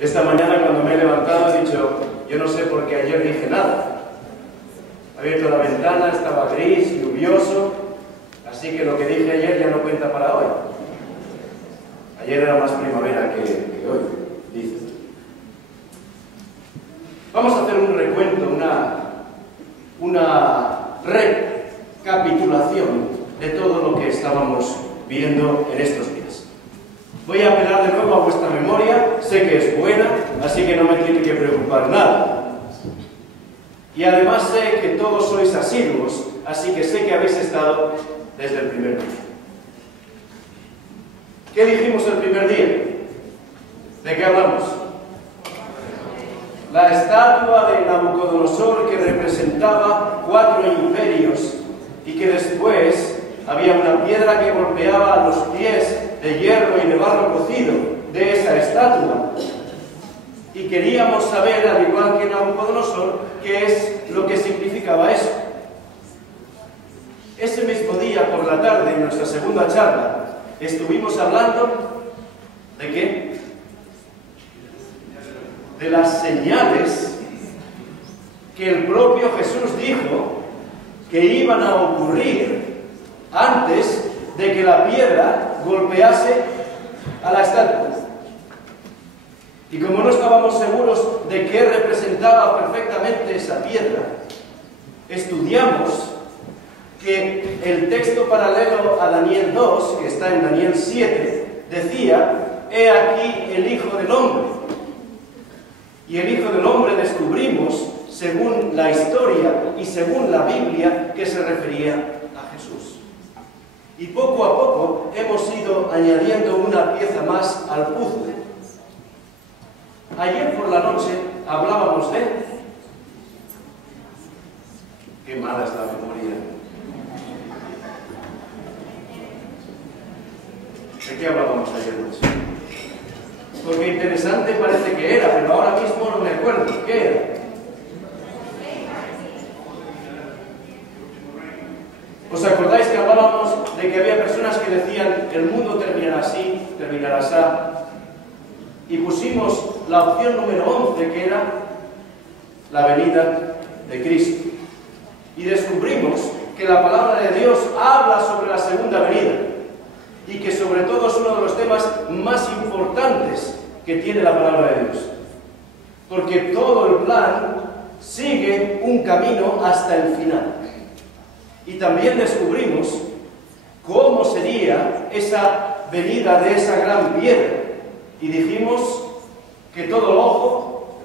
Esta mañana cuando me he levantado he dicho, yo no sé por qué ayer dije nada. He abierto la ventana, estaba gris, lluvioso, así que lo que dije ayer ya no cuenta para hoy. Ayer era más primavera que hoy, dice. Vamos a hacer un recuento, una recapitulación de todo lo que estábamos viendo en estos días. Voy a apelar de nuevo a vuestra memoria, sé que es buena, así que no me tiene que preocupar nada. Y además sé que todos sois asiduos, así que sé que habéis estado desde el primer día. ¿Qué dijimos el primer día? ¿De qué hablamos? La estatua de Nabucodonosor que representaba 4 imperios y que después había una piedra que golpeaba a los pies de hierro y de barro cocido de esa estatua. Y queríamos saber, al igual que Nabucodonosor, qué es lo que significaba eso. Ese mismo día, por la tarde, en nuestra segunda charla, estuvimos hablando ¿de qué? De las señales que el propio Jesús dijo que iban a ocurrir antes de que la piedra golpease a la estatua. Y como no estábamos seguros de qué representaba perfectamente esa piedra, estudiamos que el texto paralelo a Daniel 2, que está en Daniel 7, decía: «He aquí el Hijo del Hombre». Y el Hijo del Hombre descubrimos, según la historia y según la Biblia, que se refería a Jesús. Y poco a poco hemos ido añadiendo una pieza más al puzzle. Ayer por la noche hablábamos de... Qué mala es la memoria. ¿De qué hablábamos ayer noche? Porque interesante parece que era, pero ahora mismo no me acuerdo. ¿Qué era? ¿Os acordáis que hablábamos de que había personas que decían el mundo terminará así, terminará así? Y pusimos la opción número 11, que era la venida de Cristo. Y descubrimos que la palabra de Dios habla sobre la segunda venida y que sobre todo es uno de los temas más importantes que tiene la palabra de Dios. Porque todo el plan sigue un camino hasta el final. Y también descubrimos cómo sería esa venida de esa gran piedra. Y dijimos que todo ojo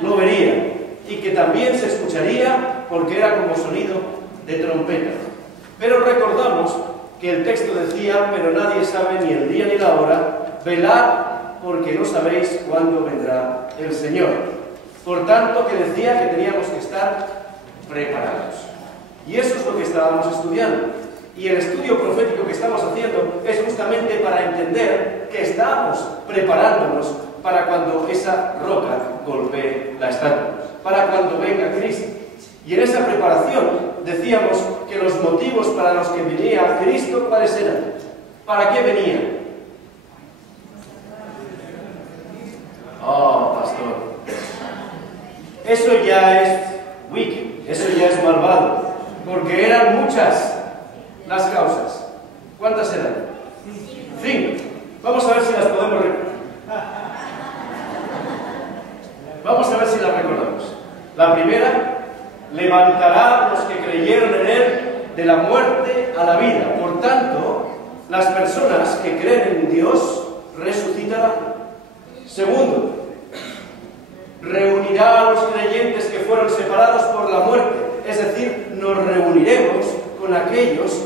lo vería y que también se escucharía porque era como sonido de trompeta. Pero recordamos que el texto decía: «Pero nadie sabe ni el día ni la hora, velad porque no sabéis cuándo vendrá el Señor». Por tanto, que decía que teníamos que estar preparados. Y eso es lo que estábamos estudiando. Y el estudio profético que estamos haciendo es justamente para entender que estamos preparándonos para cuando esa roca golpee la estatua, para cuando venga Cristo. Y en esa preparación decíamos que los motivos para los que venía Cristo, ¿cuáles eran? ¿Para qué venía? Oh, pastor. Eso ya es wicked, eso ya es malvado, porque eran muchas las causas. ¿Cuántas eran? 5. Vamos a ver si las podemos recordar. Vamos a ver si las recordamos. La primera: levantará a los que creyeron en Él de la muerte a la vida. Por tanto, las personas que creen en Dios resucitarán. Segundo, reunirá a los creyentes que fueron separados por la muerte. Es decir, nos reuniremos con aquellos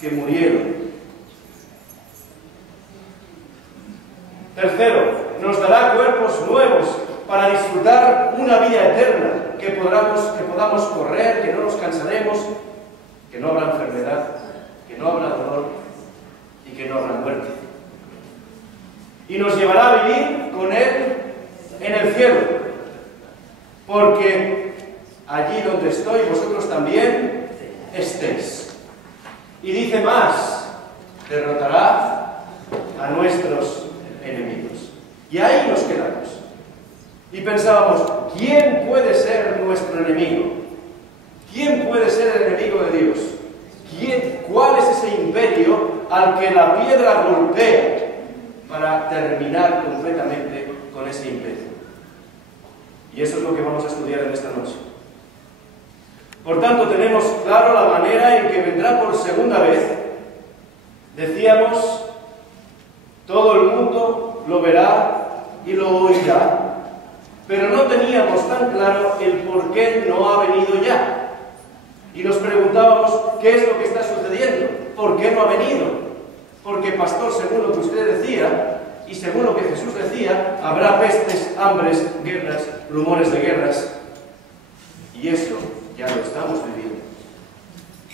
que murieron. Tercero, nos dará cuerpos nuevos para disfrutar una vida eterna, que podamos correr, que no nos cansaremos, que no habrá enfermedad, que no habrá dolor y que no habrá muerte. Y nos llevará a vivir con Él en el cielo, porque allí donde estoy, vosotros también estéis. Y dice más: derrotará a nuestros enemigos. Y ahí nos quedamos. Y pensábamos, ¿quién puede ser nuestro enemigo? ¿Quién puede ser el enemigo de Dios? ¿Cuál es ese imperio al que la piedra golpea para terminar completamente con ese imperio? Y eso es lo que vamos a estudiar en esta noche. Por tanto, tenemos claro la manera en que vendrá por segunda vez. Decíamos, todo el mundo lo verá y lo oirá, pero no teníamos tan claro el por qué no ha venido ya. Y nos preguntábamos, ¿qué es lo que está sucediendo? ¿Por qué no ha venido? Porque, pastor, según lo que usted decía, y según lo que Jesús decía, habrá pestes, hambres, guerras, rumores de guerras. Y eso ya lo estamos viviendo.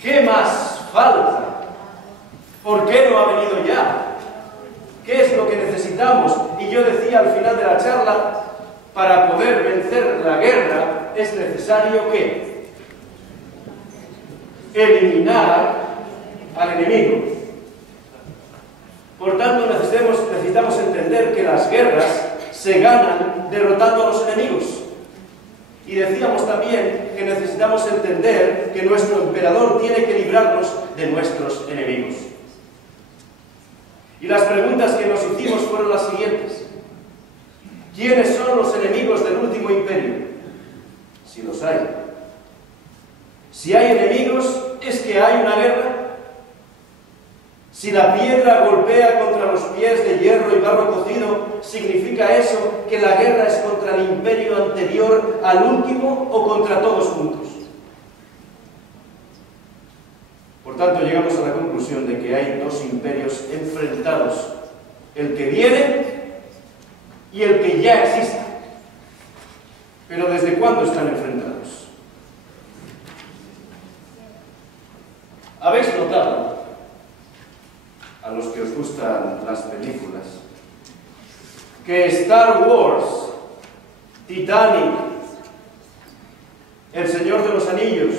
¿Qué más falta? ¿Por qué no ha venido ya? ¿Qué es lo que necesitamos? Y yo decía al final de la charla, para poder vencer la guerra es necesario que eliminar al enemigo. Por tanto, necesitamos entender que las guerras se ganan derrotando a los enemigos. Y decíamos también que necesitamos entender que nuestro emperador tiene que librarnos de nuestros enemigos. Y las preguntas que nos hicimos fueron las siguientes. ¿Quiénes son los enemigos del último imperio? Si los hay. Si hay enemigos, ¿es que hay una guerra? Si la piedra golpea contra los pies de hierro y barro cocido, ¿significa eso que la guerra es contra el imperio anterior al último o contra todos juntos? Por tanto, llegamos a la conclusión de que hay dos imperios enfrentados, el que viene y el que ya existe. Pero ¿desde cuándo están enfrentados? ¿Habéis notado, a los que os gustan las películas, que Star Wars, Titanic, El Señor de los Anillos,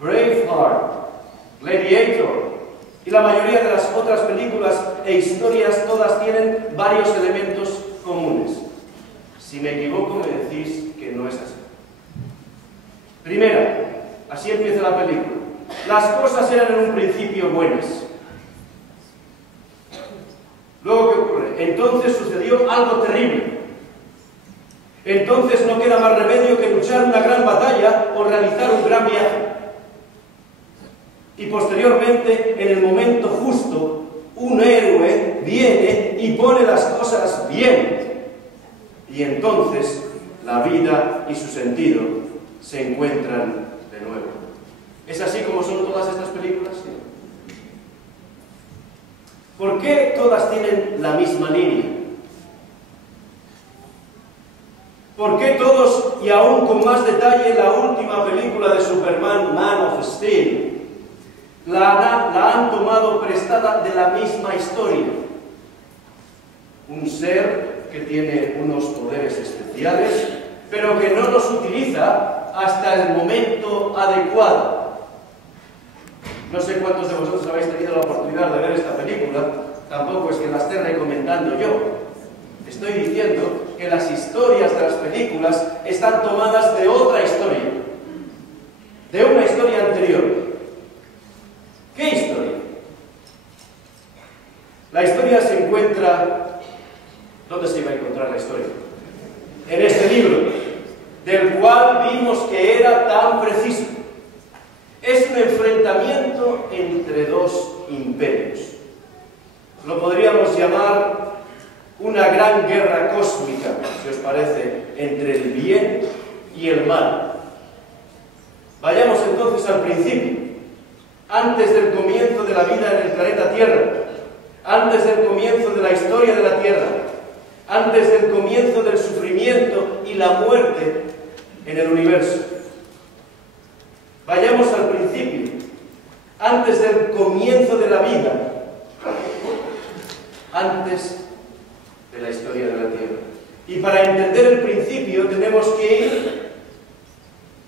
Braveheart, Gladiator y la mayoría de las otras películas e historias todas tienen varios elementos comunes? Si me equivoco, me decís que no es así. Primera, así empieza la película. Las cosas eran en un principio buenas. Luego, ¿qué ocurre? Entonces sucedió algo terrible. Entonces no queda más remedio que luchar una gran batalla o realizar un gran viaje. Y posteriormente, en el momento justo, un héroe viene y pone las cosas bien. Y entonces la vida y su sentido se encuentran de nuevo. ¿Es así como son todas estas películas? Sí. ¿Por qué todas tienen la misma línea? ¿Por qué todos, y aún con más detalle, la última película de Superman, Man of Steel, la han tomado prestada de la misma historia? Un ser que tiene unos poderes especiales, pero que no los utiliza hasta el momento adecuado. No sé cuántos de vosotros habéis tenido la oportunidad de ver esta película, tampoco es que la esté recomendando yo. Estoy diciendo que las historias de las películas están tomadas de otra historia, de una historia anterior. ¿Qué historia? La historia se encuentra... ¿Dónde se iba a encontrar la historia? En este libro, del cual vimos que era tan preciso. Es un enfrentamiento entre dos imperios. Lo podríamos llamar una gran guerra cósmica, si os parece, entre el bien y el mal. Vayamos entonces al principio, antes del comienzo de la vida en el planeta Tierra, antes del comienzo de la historia de la Tierra, antes del comienzo del sufrimiento y la muerte en el universo. Vayamos al principio, antes del comienzo de la vida, antes de la historia de la Tierra. Y para entender el principio tenemos que ir,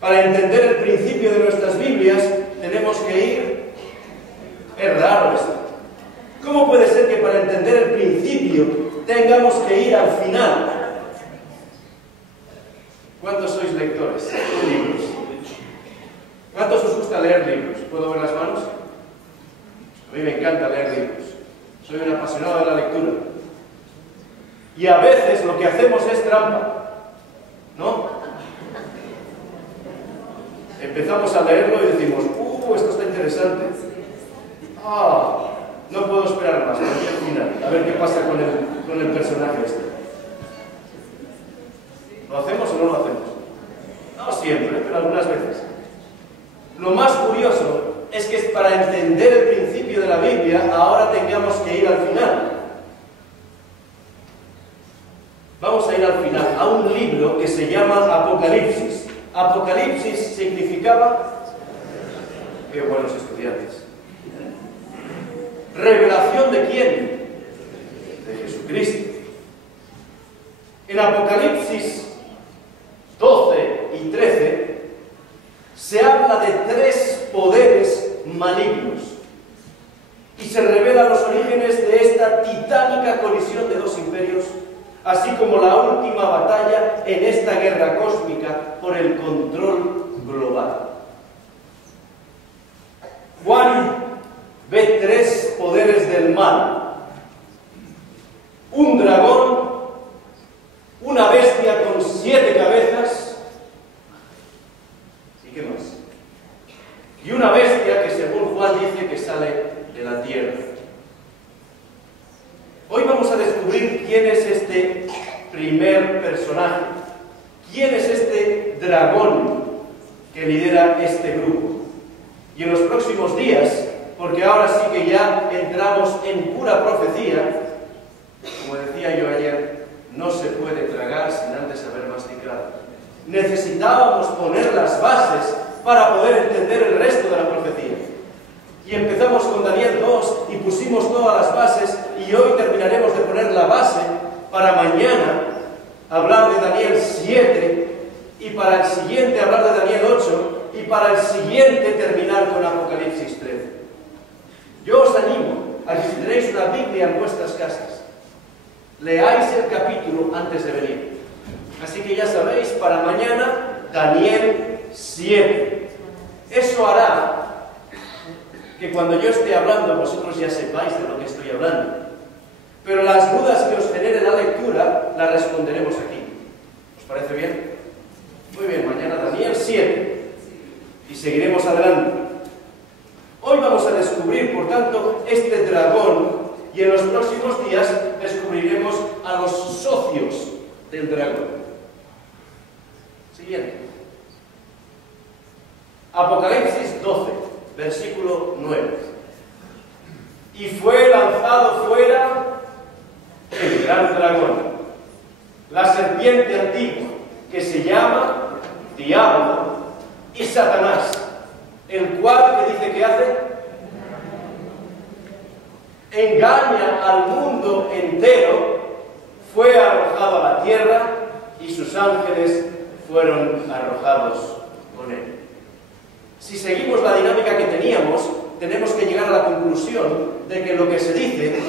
para entender el principio de nuestras Biblias, tenemos que ir, es raro esto. ¿Cómo puede ser que para entender el principio tengamos que ir al final? encanta leer libros. Soy un apasionado de la lectura. Y a veces lo que hacemos es trampa, ¿no? Empezamos a leerlo y decimos, esto está interesante. No puedo esperar más, hasta el final, a ver qué pasa con el personaje este. ¿Lo hacemos o no lo hacemos? No siempre, pero algunas veces. Lo más curioso es que para entender el principio de la Biblia, ahora tengamos que ir al final. Vamos a ir al final, a un libro que se llama Apocalipsis. Apocalipsis significaba... ¡Qué buenos estudiantes! ¿Revelación de quién? De Jesucristo. En Apocalipsis 12 y 13 se habla de 3 poderes malignos y se revelan los orígenes de esta titánica colisión de 2 imperios, así como la última batalla en esta guerra cósmica por el control global. Juan ve 3 poderes del mal: un dragón, una bestia con 7 cabezas, ¿y qué más? Y una bestia que según Juan dice que sale de la tierra. Hoy vamos a descubrir quién es este primer personaje, quién es este dragón que lidera este grupo. Y en los próximos días, porque ahora sí que ya entramos en pura profecía, como decía yo ayer, no se puede tragar sin antes haber masticado. Necesitábamos poner las bases para poder entender el resto de la profecía. Y empezamos con Daniel 2 y pusimos todas las bases, y hoy terminaremos de poner la base para mañana hablar de Daniel 7, y para el siguiente hablar de Daniel 8, y para el siguiente terminar con Apocalipsis 13. Yo os animo a que si tenéis una Biblia en vuestras casas, leáis el capítulo antes de venir. Así que ya sabéis, para mañana, Daniel 7. Eso hará que cuando yo esté hablando, vosotros ya sepáis de lo que estoy hablando. Pero las dudas que os genere la lectura, las responderemos aquí. ¿Os parece bien? Muy bien, mañana Daniel 7. Y seguiremos adelante. Hoy vamos a descubrir, por tanto, este dragón, y en los próximos días descubriremos a los socios del dragón. Siguiente. Apocalipsis 12, versículo 9. Y fue lanzado fuera el gran dragón, la serpiente antigua, que se llama Diablo y Satanás, el cual, ¿qué dice que hace? Engaña al mundo entero. Fue arrojado a la tierra y sus ángeles fueron arrojados con él. Si seguimos la dinámica que teníamos, tenemos que llegar a la conclusión de que lo que se dice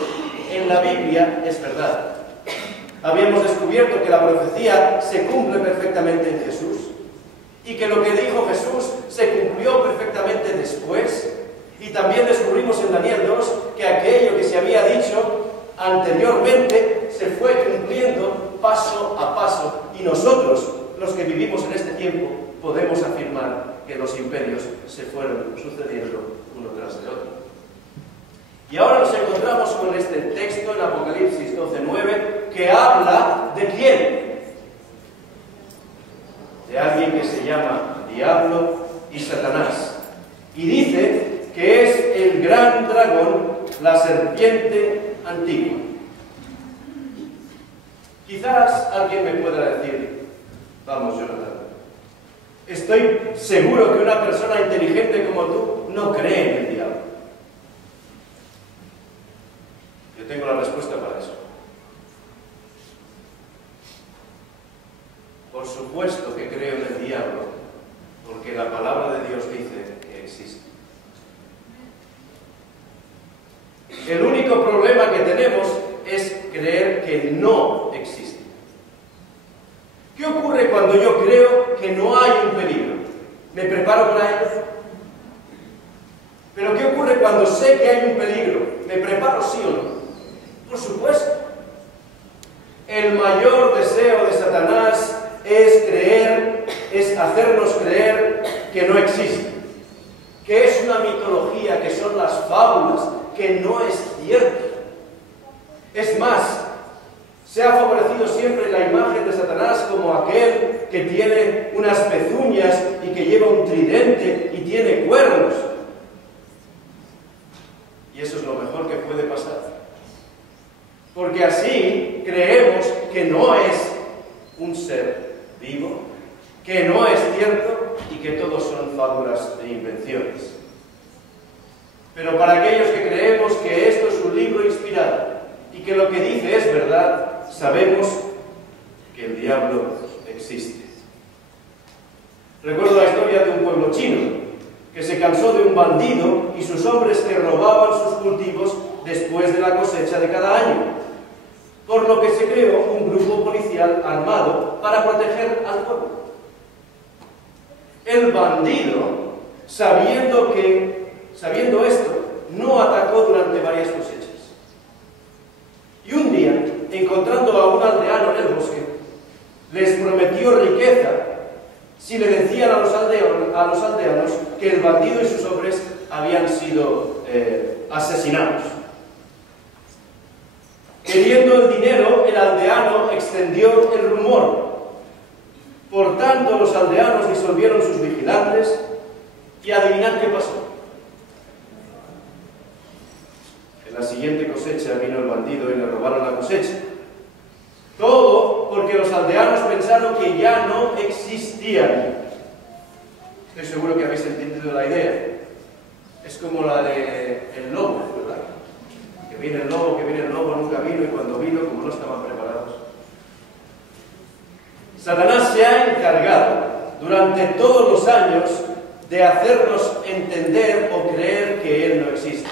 en la Biblia es verdad. Habíamos descubierto que la profecía se cumple perfectamente en Jesús, y que lo que dijo Jesús se cumplió perfectamente después. Y también descubrimos en Daniel 2 que aquello que se había dicho anteriormente se fue cumpliendo paso a paso, y nosotros, los que vivimos en este tiempo, podemos afirmar que los imperios se fueron sucediendo uno tras de otro. Y ahora nos encontramos con este texto en Apocalipsis 12:9 que habla ¿de quién? De alguien que se llama Diablo y Satanás. Y dice que es el gran dragón, la serpiente antigua. Quizás alguien me pueda decir, vamos, Jonathan, estoy seguro que una persona inteligente como tú no cree en el diablo. Yo tengo la respuesta para eso. Por supuesto que creo en el diablo, porque la palabra de Dios dice que existe. El único problema que tenemos es creer que no existe. ¿Qué ocurre cuando yo creo que no hay un peligro? ¿Me preparo para ello? Pero ¿qué ocurre cuando sé que hay un peligro? cierto. Es más, se ha favorecido siempre la imagen de Satanás como aquel que tiene unas pezuñas y que lleva un tridente y tiene cuernos. Y eso es lo mejor que puede pasar. Porque así creemos que no es un ser vivo, que no es cierto y que todos son fábulas e invenciones. Pero para aquellos que creemos que esto es un libro inspirado y que lo que dice es verdad, sabemos que el diablo existe. Recuerdo la historia de un pueblo chino que se cansó de un bandido y sus hombres que robaban sus cultivos después de la cosecha de cada año, por lo que se creó un grupo policial armado para proteger al pueblo. El bandido, sabiendo esto, no atacó durante varias cosechas. Y un día, encontrando a un aldeano en el bosque, les prometió riqueza si le decían a los aldeanos que el bandido y sus hombres habían sido asesinados. Queriendo el dinero, el aldeano extendió el rumor. Por tanto, los aldeanos disolvieron sus vigilantes y adivinad qué pasó. En la siguiente cosecha vino el bandido y le robaron la cosecha. Todo porque los aldeanos pensaron que ya no existían. Estoy seguro que habéis entendido la idea. Es como la de el lobo, ¿verdad? Que viene el lobo, nunca vino, y cuando vino, como no estaban preparados. Satanás se ha encargado durante todos los años de hacernos entender o creer que Él no existe.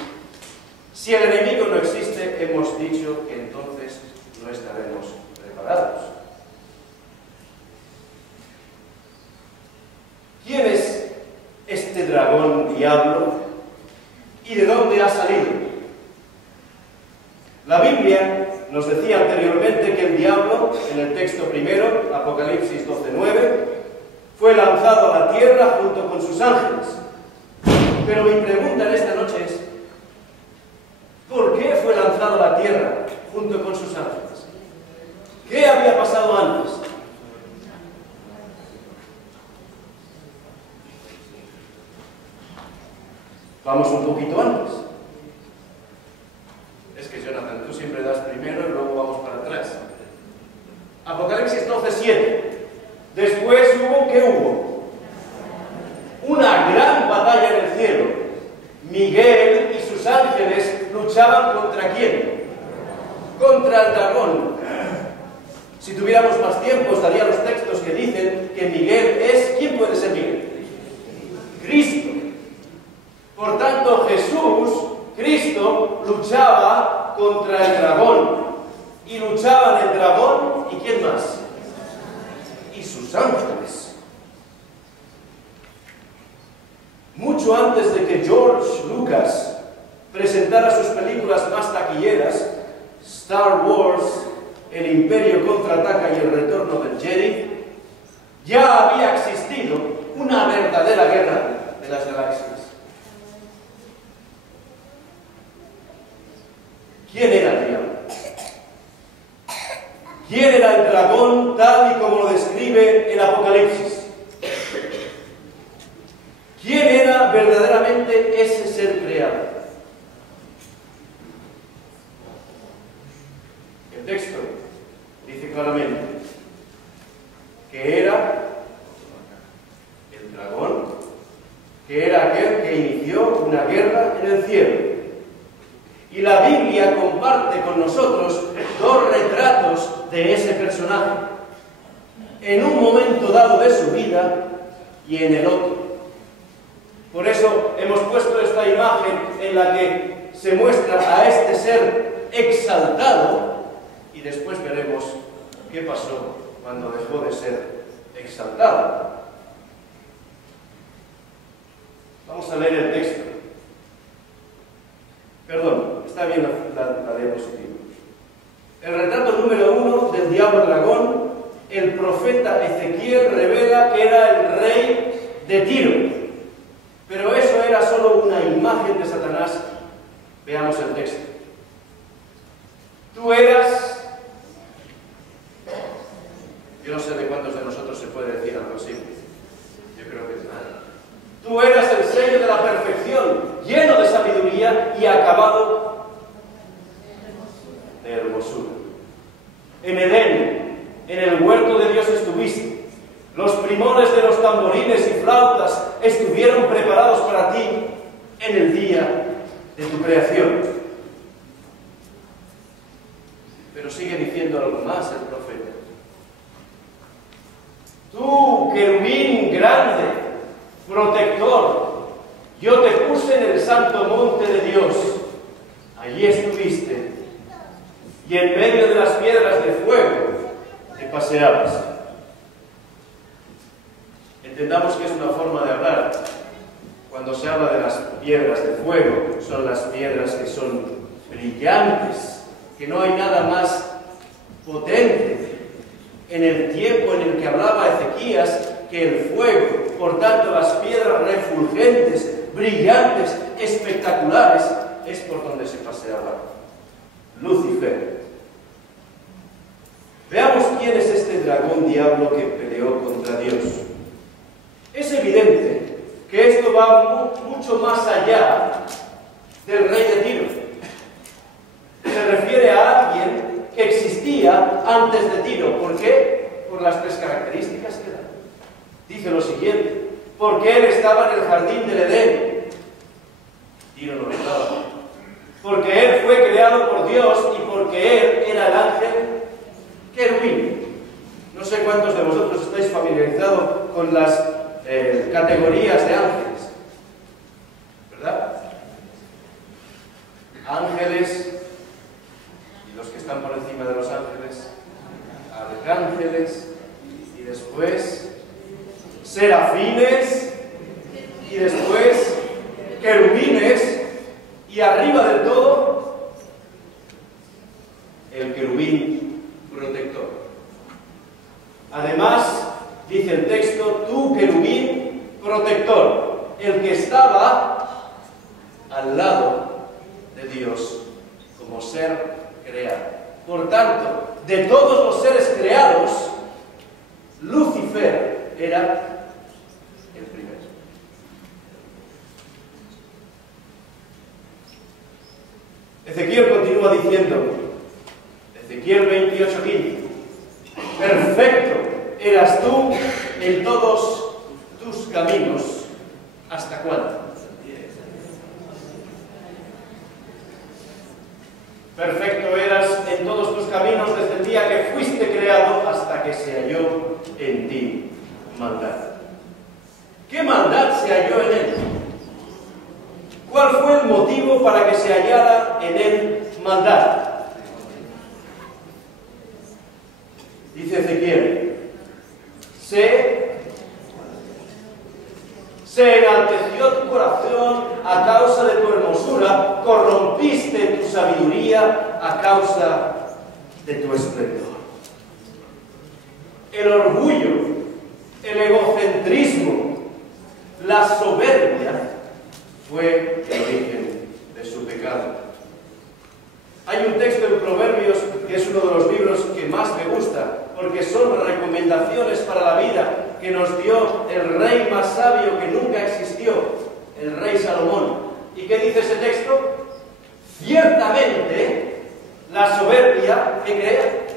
Si el enemigo no existe, hemos dicho que entonces no estaremos preparados. ¿Quién es este dragón diablo y de dónde ha salido? La Biblia nos decía anteriormente que el diablo, en el texto primero, Apocalipsis 12:9, fue lanzado a la tierra junto con sus ángeles. Pero mi pregunta en esta noche es, ¿por qué fue lanzado a la tierra junto con sus ángeles? ¿Qué había pasado antes? Vamos un poquito antes. Es que Jonathan, tú siempre das primero y luego vamos para atrás. Apocalipsis 12:7. Después hubo, ¿qué hubo? Una gran batalla en el cielo. Miguel y sus ángeles luchaban ¿contra quién? Contra el dragón. Si tuviéramos más tiempo, estarían los textos que dicen que Miguel es... ¿Quién puede ser Miguel? Cristo. Por tanto, Cristo, luchaba contra el dragón. Y luchaban el dragón, ¿y quién más? Y sus ángeles. Mucho antes de que George Lucas presentara sus películas más taquilleras, Star Wars, El Imperio Contraataca y El Retorno del Jedi, ya había existido una verdadera guerra de las galaxias. ¿Quién era el diablo? ¿Quién era el dragón tal y como lo describe el Apocalipsis? ¿Quién era verdaderamente ese ser creado? El texto dice claramente que era el dragón, que era aquel que inició una guerra en el cielo. Y la Biblia comparte con nosotros dos retratos de ese personaje, en un momento dado de su vida y en el otro. Por eso hemos puesto esta imagen en la que se muestra a este ser exaltado y después veremos qué pasó cuando dejó de ser exaltado. Vamos a leer el texto. Perdón, está bien la diapositiva. El retrato número 1 del diablo dragón, el profeta Ezequiel revela que era el rey de Tiro. Pero eso era solo una imagen de Satanás. Veamos el texto. En Edén, en el huerto de Dios estuviste. Los primores de los tamborines y flautas estuvieron preparados para ti en el día de tu creación. Pero sigue diciendo algo más el profeta. Tú, querubín grande, protector, yo te puse en el santo monte de Dios. Allí estuviste, y en medio de las piedras de fuego te paseabas. Entendamos que es una forma de hablar. Cuando se habla de las piedras de fuego, son las piedras que son brillantes, que no hay nada más potente en el tiempo en el que hablaba Ezequías que el fuego. Por tanto, las piedras refulgentes, brillantes, espectaculares, es por donde se paseaba Lucifer. Veamos quién es este dragón diablo que peleó contra Dios. Es evidente que esto va mucho más allá del rey de Tiro. Se refiere a alguien que existía antes de Tiro. ¿Por qué? Por las tres características que da. Dice lo siguiente: porque él estaba en el jardín del Edén. Tiro no estaba. Porque él fue creado por Dios y porque él era el ángel querubín. No sé cuántos de vosotros estáis familiarizados con las categorías de ángeles, ¿verdad? Ángeles, y los que están por encima de los ángeles, arcángeles, y después serafines, y después querubines, y arriba del todo el querubín protector. Además, dice el texto, tú querubín protector, el que estaba al lado de Dios como ser creado. Por tanto, de todos los seres creados, Lucifer era el primero. Ezequiel continúa diciendo, Ezequiel 28:15, perfecto eras tú en todos tus caminos. ¿Hasta cuándo? Perfecto eras en todos tus caminos desde el día que fuiste creado hasta que se halló en ti maldad. ¿Qué maldad se halló en él? ¿Cuál fue el motivo para que se hallara en él maldad? Dice Ezequiel, se enalteció tu corazón a causa de tu hermosura, corrompiste tu sabiduría a causa de tu esplendor. El orgullo, el egocentrismo, la soberbia fue el origen de su pecado. Hay un texto en Proverbios que es uno de los libros que más me gusta, porque son recomendaciones para la vida que nos dio el rey más sabio que nunca existió, el rey Salomón. ¿Y qué dice ese texto? Ciertamente la soberbia que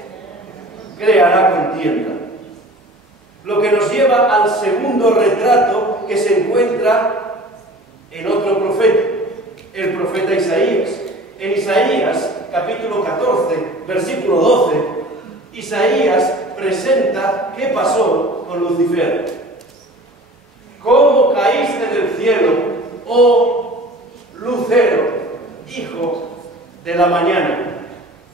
creará contienda. Lo que nos lleva al segundo retrato que se encuentra en otro profeta, el profeta Isaías. En Isaías, capítulo 14, versículo 12, Isaías presenta qué pasó con Lucifer. ¿Cómo caíste del cielo, oh lucero, hijo de la mañana?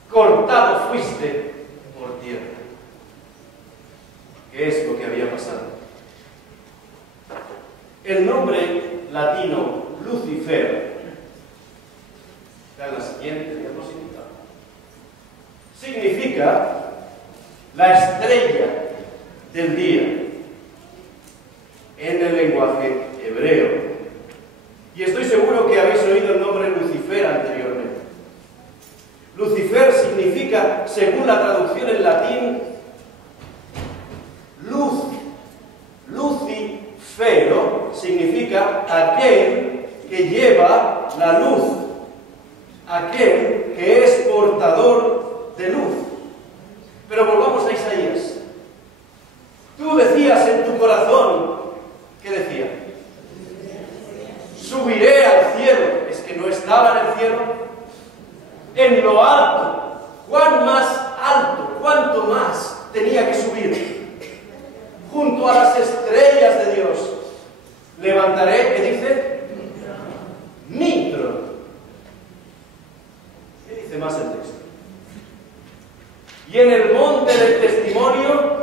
Cortado fuiste por tierra. ¿Qué es lo que había pasado? El nombre latino Lucifer, en la siguiente diapositiva, significa la estrella del día en el lenguaje hebreo. Y estoy seguro que habéis oído el nombre Lucifer anteriormente. Lucifer significa, según la traducción en latín, luz. Lucifero significa aquel que lleva la luz, aquel que es portador de luz. alto, cuán más alto, cuánto más tenía que subir. Junto a las estrellas de Dios levantaré, ¿qué dice? Mi trono. ¿Qué dice más el texto? Y en el monte del testimonio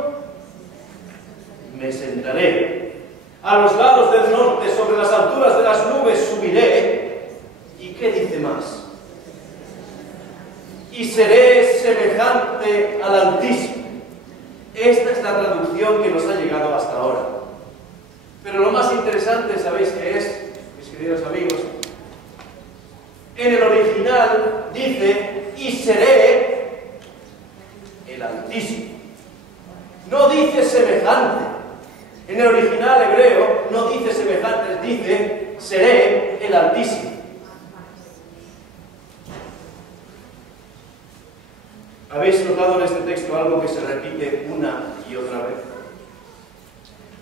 me sentaré. A los lados del norte, sobre las alturas de las nubes subiré. ¿Y qué dice más? Y seré semejante al Altísimo. Esta es la traducción que nos ha llegado hasta ahora. Pero lo más interesante, ¿sabéis qué es, mis queridos amigos? En el original dice, y seré el Altísimo. No dice semejante. En el original hebreo no dice semejante, dice, seré el Altísimo. ¿Habéis notado en este texto algo que se repite una y otra vez?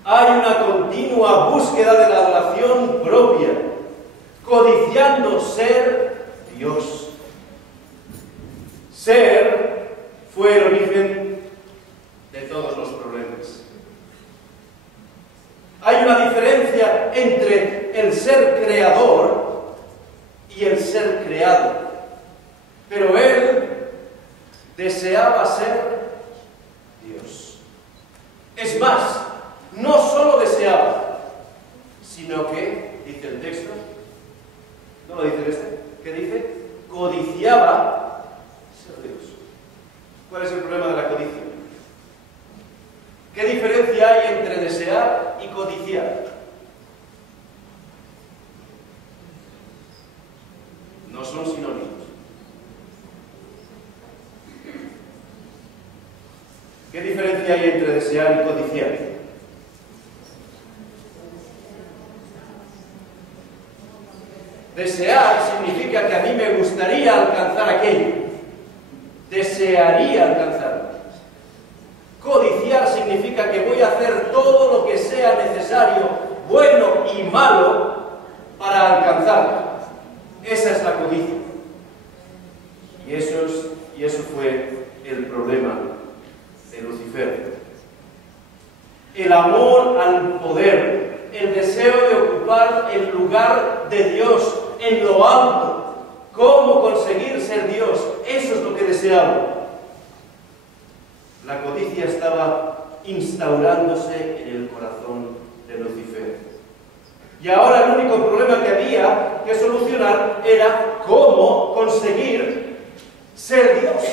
Hay una continua búsqueda de la adoración propia, codiciando ser Dios. Ser fue el origen de todos los problemas. Hay una diferencia entre el ser creador y el ser creado. Pero él deseaba ser Dios. Es más, no solo deseaba, sino que, dice el texto, ¿no lo dice este? ¿Qué dice? Codiciaba ser Dios. ¿Cuál es el problema de la codicia? ¿Qué diferencia hay entre desear y codiciar? No son sinónimos. ¿Qué diferencia hay entre desear y codiciar? Desear significa que a mí me gustaría alcanzar aquello. Desearía alcanzarlo. Codiciar significa que voy a hacer todo lo que sea necesario, bueno y malo, para alcanzarlo. Esa es la codicia. Y eso fue el problema de Lucifer. El amor al poder, el deseo de ocupar el lugar de Dios en lo alto, cómo conseguir ser Dios, eso es lo que deseaba. La codicia estaba instaurándose en el corazón de Lucifer. Y ahora el único problema que había que solucionar era cómo conseguir ser Dios.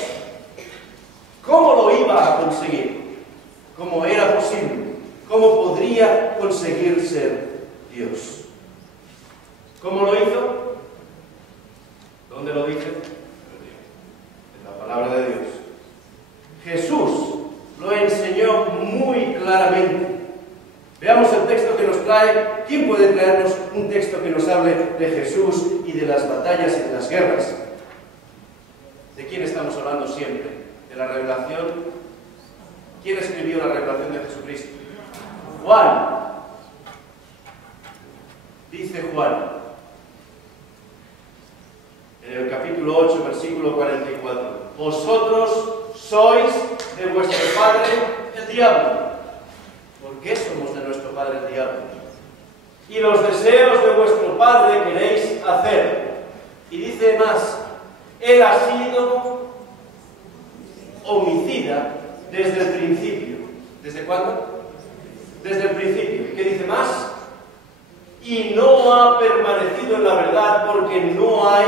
¿Cómo lo iba a conseguir? ¿Cómo era posible? ¿Cómo podría conseguir ser Dios? ¿Cómo lo hizo? ¿Dónde lo dice? En la palabra de Dios. Jesús lo enseñó muy claramente. Veamos el texto que nos trae. ¿Quién puede traernos un texto que nos hable de Jesús y de las batallas y de las guerras? ¿De quién estamos hablando siempre? ¿De la revelación? ¿Quién escribió la revelación de Jesucristo? Juan. Dice Juan, en el capítulo 8, versículo 44, vosotros sois de vuestro padre el diablo. ¿Por qué somos de nuestro padre el diablo? Y los deseos de vuestro padre queréis hacer. Y dice más, él ha sido homicida desde el principio. ¿Desde cuándo? Desde el principio. ¿Qué dice más? Y no ha permanecido en la verdad porque no hay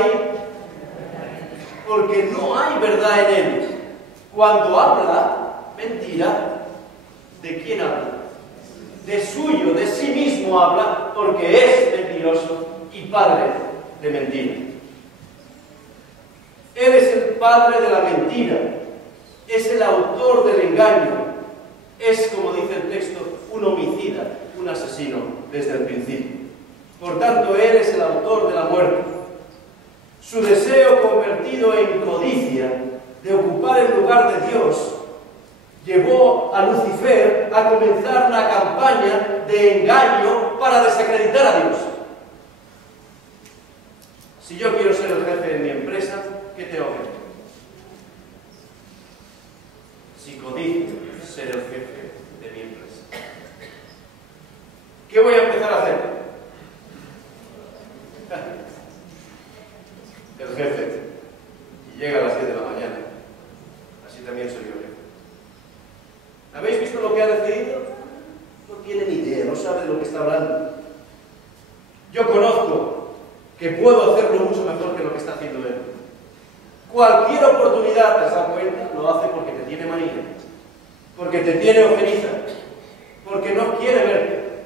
verdad en él. Cuando habla mentira, ¿de quién habla? De suyo, de sí mismo habla, porque es mentiroso y padre de mentira. Él es el padre de la mentira, es el autor del engaño, es, como dice el texto, un homicida, un asesino desde el principio. Por tanto, él es el autor de la muerte. Su deseo convertido en codicia de ocupar el lugar de Dios llevó a Lucifer a comenzar una campaña de engaño para desacreditar a Dios. Si yo quiero ser el jefe de mi empresa, ¿qué tengo que hacer? si codicio ser el jefe de mi empresa. ¿Qué voy a empezar a hacer? El jefe, y llega a las 10 de la mañana. Así también soy yo jefe. ¿Habéis visto lo que ha decidido? No tiene ni idea, no sabe de lo que está hablando. Yo conozco que puedo hacerlo mucho mejor que lo que está haciendo él. Cualquier oportunidad, te has dado cuenta, lo hace porque te tiene manía, porque te tiene ojeriza, porque no quiere verte.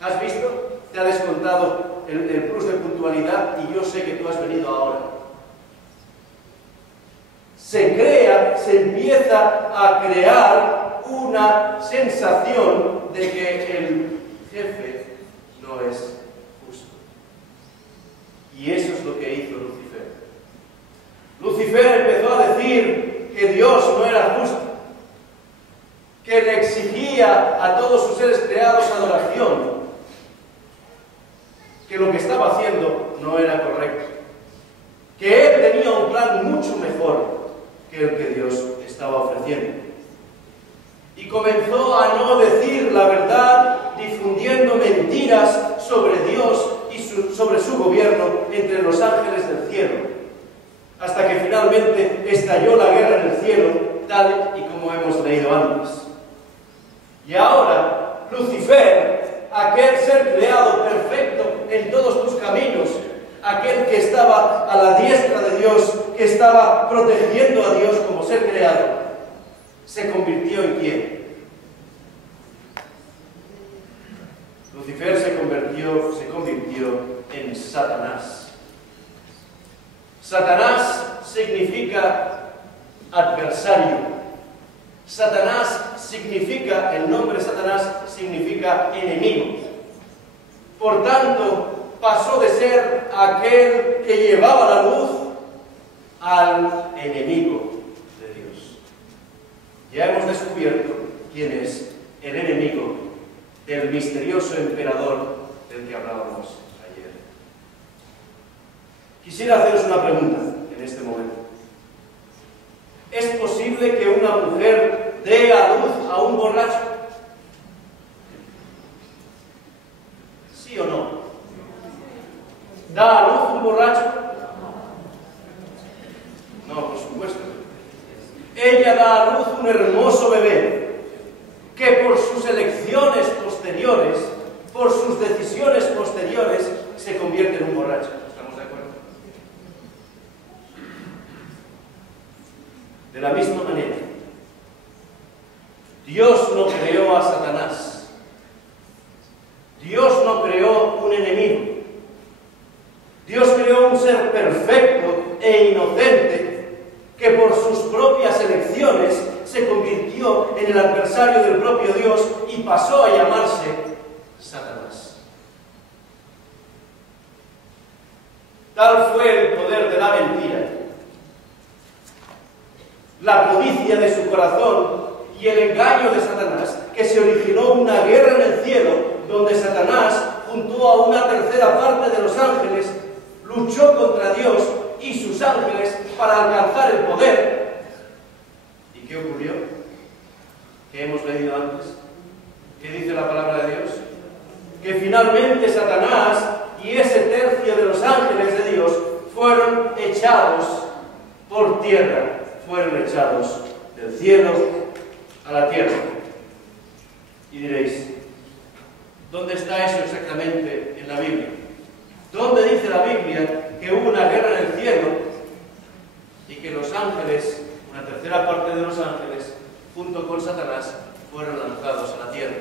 ¿Has visto? Te ha descontado el plus de puntualidad y yo sé que tú has venido ahora. Se empieza a crear una sensación de que el jefe no es justo. Y eso es lo que hizo Lucifer. Lucifer empezó a decir que Dios no era justo, que le exigía a todos sus seres creados adoración, que lo que estaba haciendo no era correcto, que él tenía un plan mucho mejor que el que Dios estaba ofreciendo. Y comenzó a no decir la verdad, difundiendo mentiras sobre Dios y sobre su gobierno entre los ángeles del cielo, hasta que finalmente estalló la guerra en el cielo, tal y como hemos leído antes. Y ahora, Lucifer, aquel ser creado perfecto en todos tus caminos, aquel que estaba a la diestra de Dios, que estaba protegiendo a Dios como ser creado, se convirtió en ¿quién? Lucifer se convirtió en Satanás. Satanás significa adversario. Satanás significa, el nombre Satanás significa enemigo. Por tanto, pasó de ser aquel que llevaba la luz al enemigo de Dios. Ya hemos descubierto quién es el enemigo del misterioso emperador del que hablábamos ayer. Quisiera haceros una pregunta en este momento. ¿Es posible que una mujer dé a luz a un borracho? ¿Sí o no? ¿Da a luz un borracho? No, por supuesto. Ella da a luz un hermoso bebé que por sus elecciones posteriores, por sus decisiones posteriores, se convierte en un borracho. ¿Estamos de acuerdo? De la misma manera, Dios no creó a Satanás. Dios no creó un enemigo. Dios creó un ser perfecto e inocente que por sus propias elecciones se convirtió en el adversario del propio Dios y pasó a llamarse Satanás. Tal fue el poder de la mentira, la codicia de su corazón y el engaño de Satanás, que se originó una guerra en el cielo donde Satanás, junto a una tercera parte de los ángeles, luchó contra Dios y sus ángeles para alcanzar el poder. ¿Y qué ocurrió? ¿Qué hemos leído antes? ¿Qué dice la palabra de Dios? Que finalmente Satanás y ese tercio de los ángeles de Dios fueron echados por tierra, fueron echados del cielo a la tierra. Y diréis, ¿dónde está eso exactamente en la Biblia? ¿Dónde dice la Biblia que hubo una guerra en el cielo y que los ángeles, una tercera parte de los ángeles, junto con Satanás, fueron lanzados a la tierra?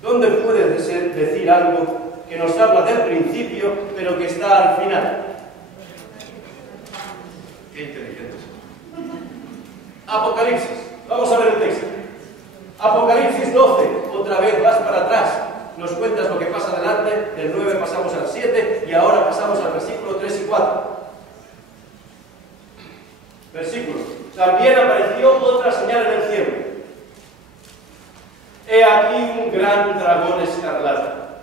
¿Dónde puede decir algo que nos habla del principio, pero que está al final? Qué inteligentes. Apocalipsis. Vamos a ver el texto. Apocalipsis 12. Otra vez vas para atrás. Nos cuentas lo que pasa adelante. Del 9 pasamos al 7 y ahora pasamos al versículo 3 y 4. Versículo. También apareció otra señal en el cielo. He aquí un gran dragón escarlata,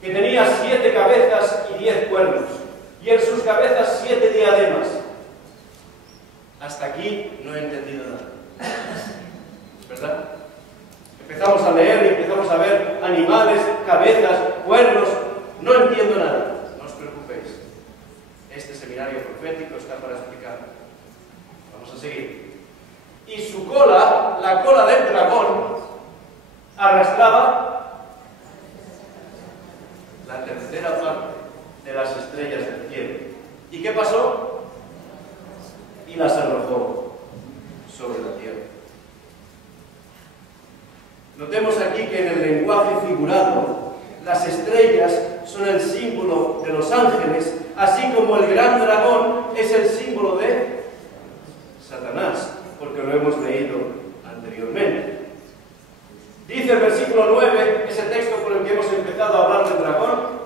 que tenía 7 cabezas y 10 cuernos, y en sus cabezas 7 diademas. Hasta aquí no he entendido nada. ¿Verdad? Empezamos a leer y empezamos a ver animales, cabezas, cuernos. No entiendo nada. No os preocupéis. Este seminario profético está para explicar. Vamos a seguir. Y su cola, la cola del dragón, arrastraba la tercera parte de las estrellas del cielo. ¿Y qué pasó? Y las arrojó sobre la tierra. Notemos aquí que en el lenguaje figurado, las estrellas son el símbolo de los ángeles, así como el gran dragón es el símbolo de Satanás, porque lo hemos leído anteriormente. Dice el versículo 9, ese texto por el que hemos empezado a hablar del dragón: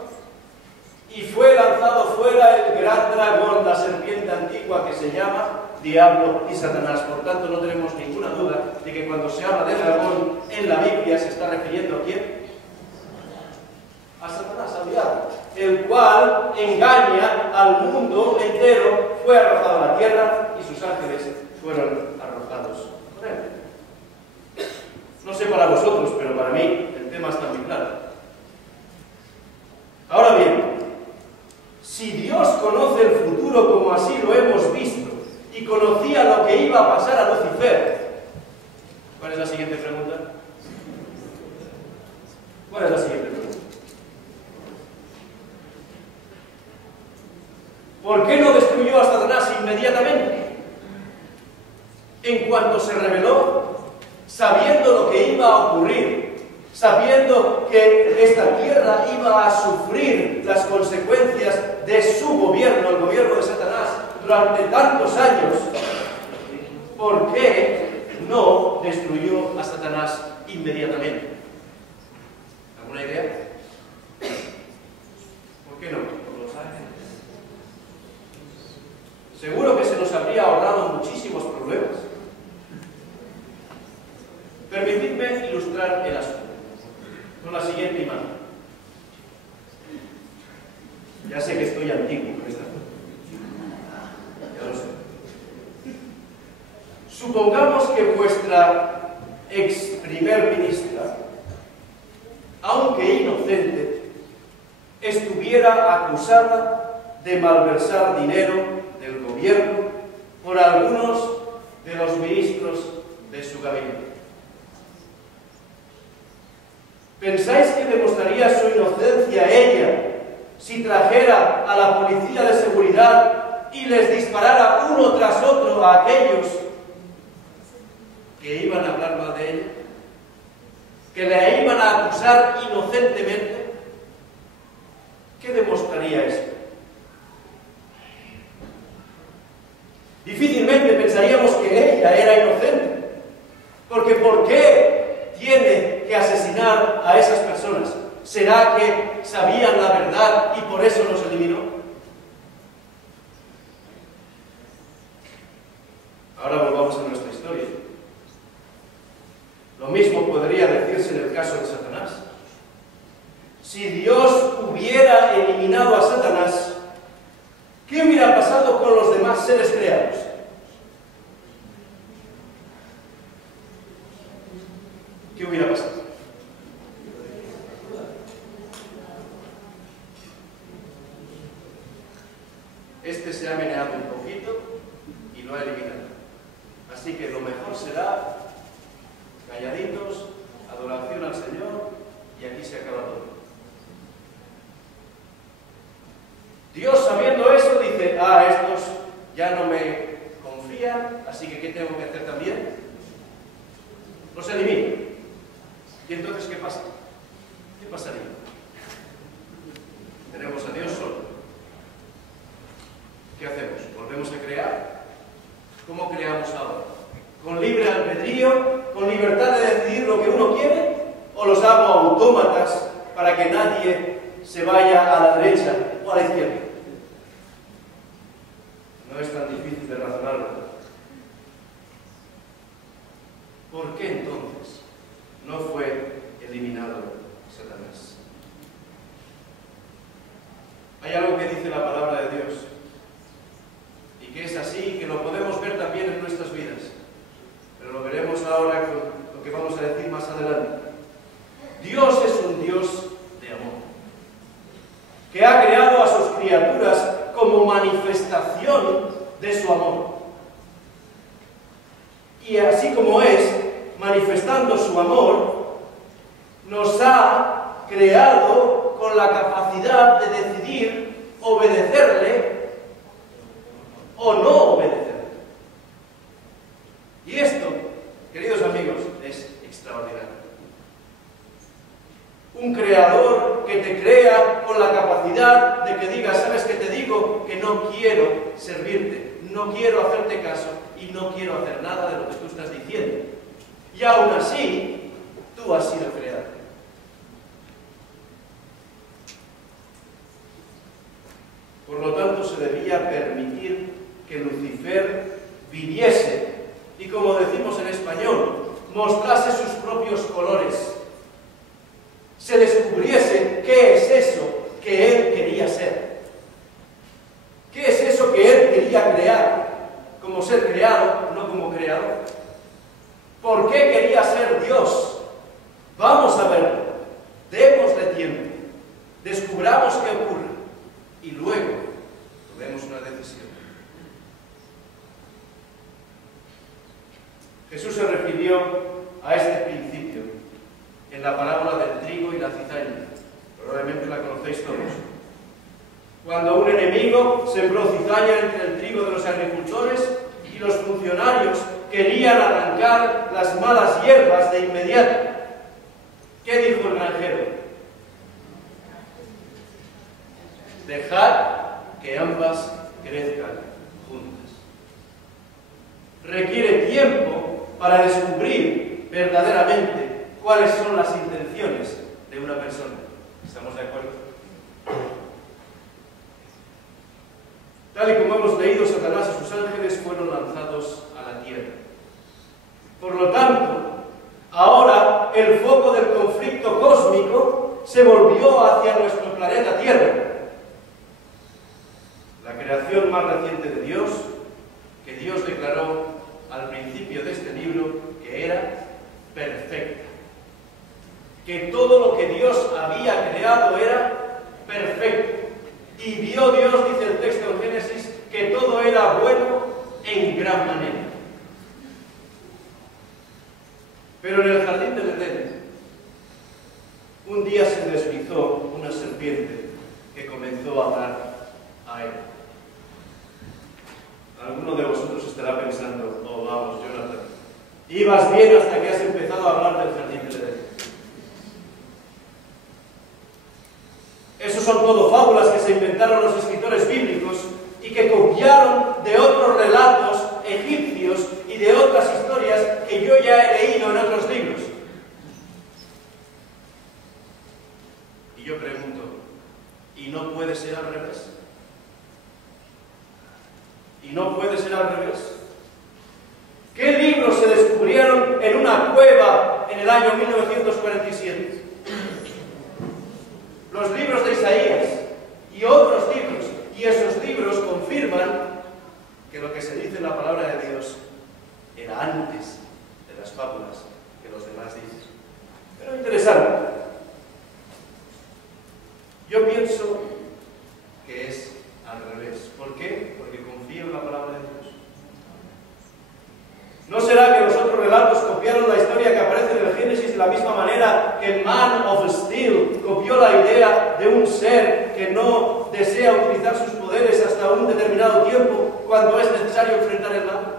y fue lanzado fuera el gran dragón, la serpiente antigua, que se llama Diablo y Satanás. Por tanto, no tenemos ninguna duda de que cuando se habla de dragón en la Biblia se está refiriendo ¿a quién? A Satanás, al diablo, el cual engaña al mundo entero. Fue arrojado a la tierra y sus ángeles fueron arrojados con él. No sé para vosotros, pero para mí el tema está muy claro. Ahora bien, si Dios conoce el futuro como así lo hemos visto, y conocía lo que iba a pasar a Lucifer, ¿cuál es la siguiente pregunta? ¿Cuál es la siguiente pregunta? ¿Por qué no destruyó a Satanás inmediatamente? En cuanto se reveló, sabiendo lo que iba a ocurrir, sabiendo que esta tierra iba a sufrir las consecuencias de su gobierno, el gobierno de Satanás, durante tantos años, ¿por qué no destruyó a Satanás inmediatamente? ¿Alguna idea? ¿Por qué no? ¿Por los ángeles? Seguro que se nos habría ahorrado muchísimos problemas. Permitidme ilustrar el asunto con la siguiente imagen. Ya sé que estoy antiguo con esta foto. Ya lo sé. Supongamos que vuestra ex primer ministra, aunque inocente, estuviera acusada de malversar dinero del gobierno por algunos de los ministros de su gabinete. ¿Pensáis que demostraría su inocencia ella si trajera a la policía de seguridad y les disparara uno tras otro a aquellos que iban a hablar mal de ella? ¿Que le iban a acusar inocentemente? ¿Qué demostraría eso? Difícilmente pensaríamos que ella era inocente, porque ¿por qué tiene que asesinar a esas personas? ¿Será que sabían la verdad y por eso los eliminó? Ahora volvamos a nuestra historia. Lo mismo podría decirse en el caso de Satanás. Si Dios hubiera eliminado a Satanás, ¿qué hubiera pasado con los demás seres creados? ¿Qué hubiera pasado? Este se ha meneado un poquito y lo ha eliminado. Así que lo mejor será calladitos, adoración al Señor, y aquí se acaba todo. Dios, sabiendo eso, dice: estos ya no me confían, así que ¿qué tengo que hacer también? Los elimino. ¿Y entonces qué pasa? ¿Qué pasaría? Tenemos a Dios solo. ¿Qué hacemos? ¿Volvemos a crear? ¿Cómo creamos ahora? ¿Con libre albedrío? ¿Con libertad de decidir lo que uno quiere? ¿O los hago autómatas para que nadie se vaya a la derecha o a la izquierda? No es tan difícil de razonarlo. ¿Por qué entonces no fue eliminado Satanás? Hay algo que dice la palabra de Dios, y que es así, que lo podemos ver también en nuestras vidas, pero lo veremos y así como es, manifestando su amor, nos ha creado con la capacidad de decidir obedecerle o no obedecerle. Y esto, queridos amigos, es extraordinario. Un creador que te crea con la capacidad de que diga, ¿sabes qué te digo? Que no quiero servirte, no quiero hacerte caso y no quiero hacer nada de lo que tú estás diciendo. Y aún así, tú has sido creado. Por lo tanto, se debía permitir que Lucifer viviese y, como decimos en español, mostrase sus propios colores, se descubriese qué es eso que él quería ser, qué es eso que él quería crear, como ser creado, no como creador. ¿Por qué quería ser Dios? Vamos a verlo, démosle tiempo, descubramos qué ocurre y luego tomemos una decisión. Jesús se refirió a este principio en la parábola del trigo y la cizaña. Probablemente la conocéis todos. Cuando un enemigo sembró cizaña entre el trigo de los agricultores y los funcionarios querían arrancar las malas hierbas de inmediato. ¿Qué dijo el granjero? Dejad que ambas crezcan juntas. Requiere tiempo para descubrir verdaderamente cuáles son las intenciones de una persona. ¿Estamos de acuerdo? Tal y como hemos leído, Satanás y sus ángeles fueron lanzados a la tierra. Por lo tanto, ahora el foco del conflicto cósmico se volvió hacia nuestro planeta Tierra. La creación más reciente de Dios, que Dios declaró al principio de este libro que era perfecta. Que todo lo que Dios había creado era perfecto. Y vio Dios, dice el texto en Génesis, que todo era bueno en gran manera. Pero en el jardín del Edén, un día se deslizó una serpiente que comenzó a hablar a él. Alguno de vosotros estará pensando, oh vamos, Jonathan, ibas bien hasta que has empezado a hablar del jardín del Edén. Esos son todo fábulas que se inventaron los escritores bíblicos y que copiaron de otros relatos egipcios y de otras historias que yo ya he leído en otros libros. Y yo pregunto, ¿y no puede ser al revés? ¿Y no puede ser al revés? ¿Qué libros se descubrieron en una cueva en el año 1947? Los libros de Isaías y otros libros, y esos libros confirman que lo que se dice en la palabra de Dios era antes de las fábulas que los demás dicen. Pero interesante. Yo pienso que es al revés. ¿Por qué? Porque confío en la palabra de Dios. ¿No será que los otros relatos copiaron la historia que aparece en el Génesis de la misma manera que Man of Steel copió la idea de un ser que no desea utilizar sus poderes hasta un determinado tiempo cuando es necesario enfrentar el mal?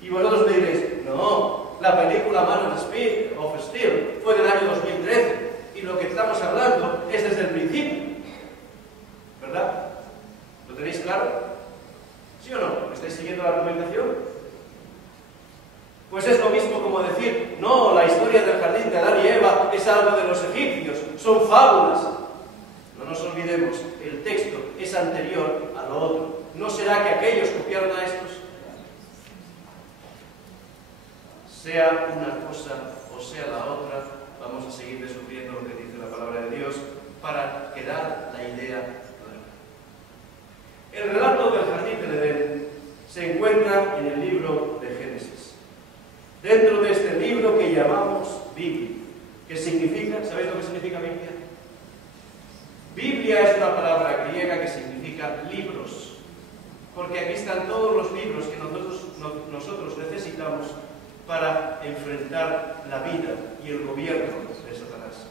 Y vosotros me diréis, no, la película Man of Steel fue del año 2013 y lo que estamos hablando es desde el principio, ¿verdad? ¿Lo tenéis claro? ¿Sí o no? ¿Estáis siguiendo la argumentación? Pues es lo mismo como decir, no, la historia del jardín de Adán y Eva es algo de los egipcios, son fábulas. No nos olvidemos, el texto es anterior a lo otro. ¿No será que aquellos copiaron a estos? Sea una cosa o sea la otra, vamos a seguir descubriendo lo que dice la palabra de Dios para quedar la idea clara. El relato del jardín del Edén se encuentra en el libro de Génesis. Dentro de este libro que llamamos Biblia, que significa, ¿sabéis lo que significa Biblia? Biblia es una palabra griega que significa libros, porque aquí están todos los libros que nosotros necesitamos enfrentar la vida y el gobierno de Satanás.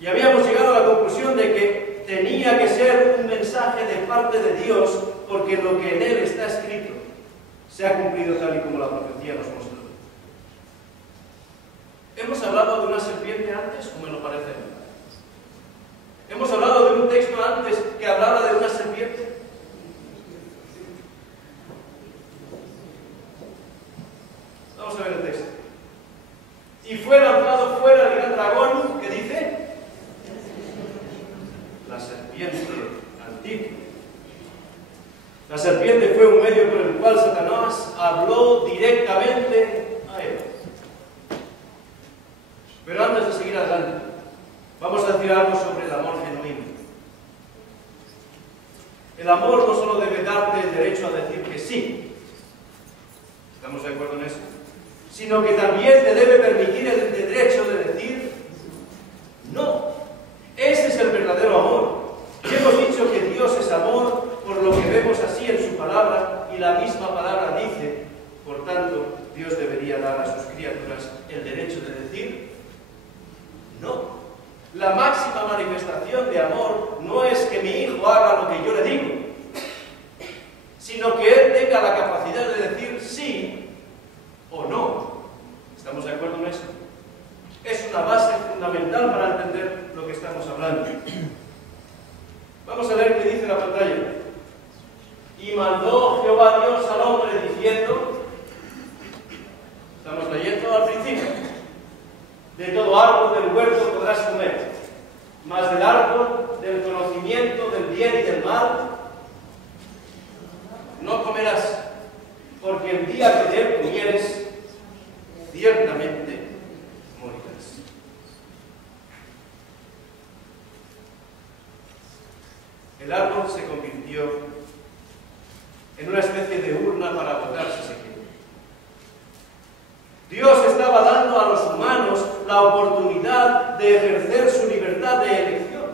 Y habíamos llegado a la conclusión de que tenía que ser un mensaje de parte de Dios, porque lo que en él está escrito se ha cumplido tal y como la profecía nos mostró. ¿Hemos hablado de una serpiente antes, o me lo parece? ¿Hemos hablado de un texto antes que hablaba de una serpiente? Vamos a ver el texto. Y fue lanzado fuera el gran dragón, ¿qué dice? La serpiente antigua. La serpiente fue un medio por el cual Satanás habló directamente a Eva. Pero antes de seguir adelante, vamos a decir algo sobre el amor genuino. El amor no solo debe darte el derecho a decir que sí, ¿estamos de acuerdo en eso? Sino que también te debe permitir el derecho de decir no. Ese es el verdadero amor. Y hemos dicho que Dios es amor por lo que vemos así en su palabra, y la misma palabra dice, por tanto, Dios debería dar a sus criaturas el derecho de decir no. La máxima manifestación de amor no es que mi hijo haga lo que yo le digo, sino que él tenga la capacidad de decir sí o no. ¿Estamos de acuerdo en eso? Es una base fundamental para entender lo que estamos hablando. Vamos a ver qué dice la pantalla. Y mandó Jehová Dios al hombre diciendo, estamos leyendo al principio, de todo árbol del huerto podrás comer, mas del árbol del conocimiento del bien y del mal no comerás, porque el día que de él comieres, ciertamente morirás. El árbol se convirtió en una especie de urna para votar si se quiere. Dios estaba dando a los humanos la oportunidad de ejercer su libertad de elección.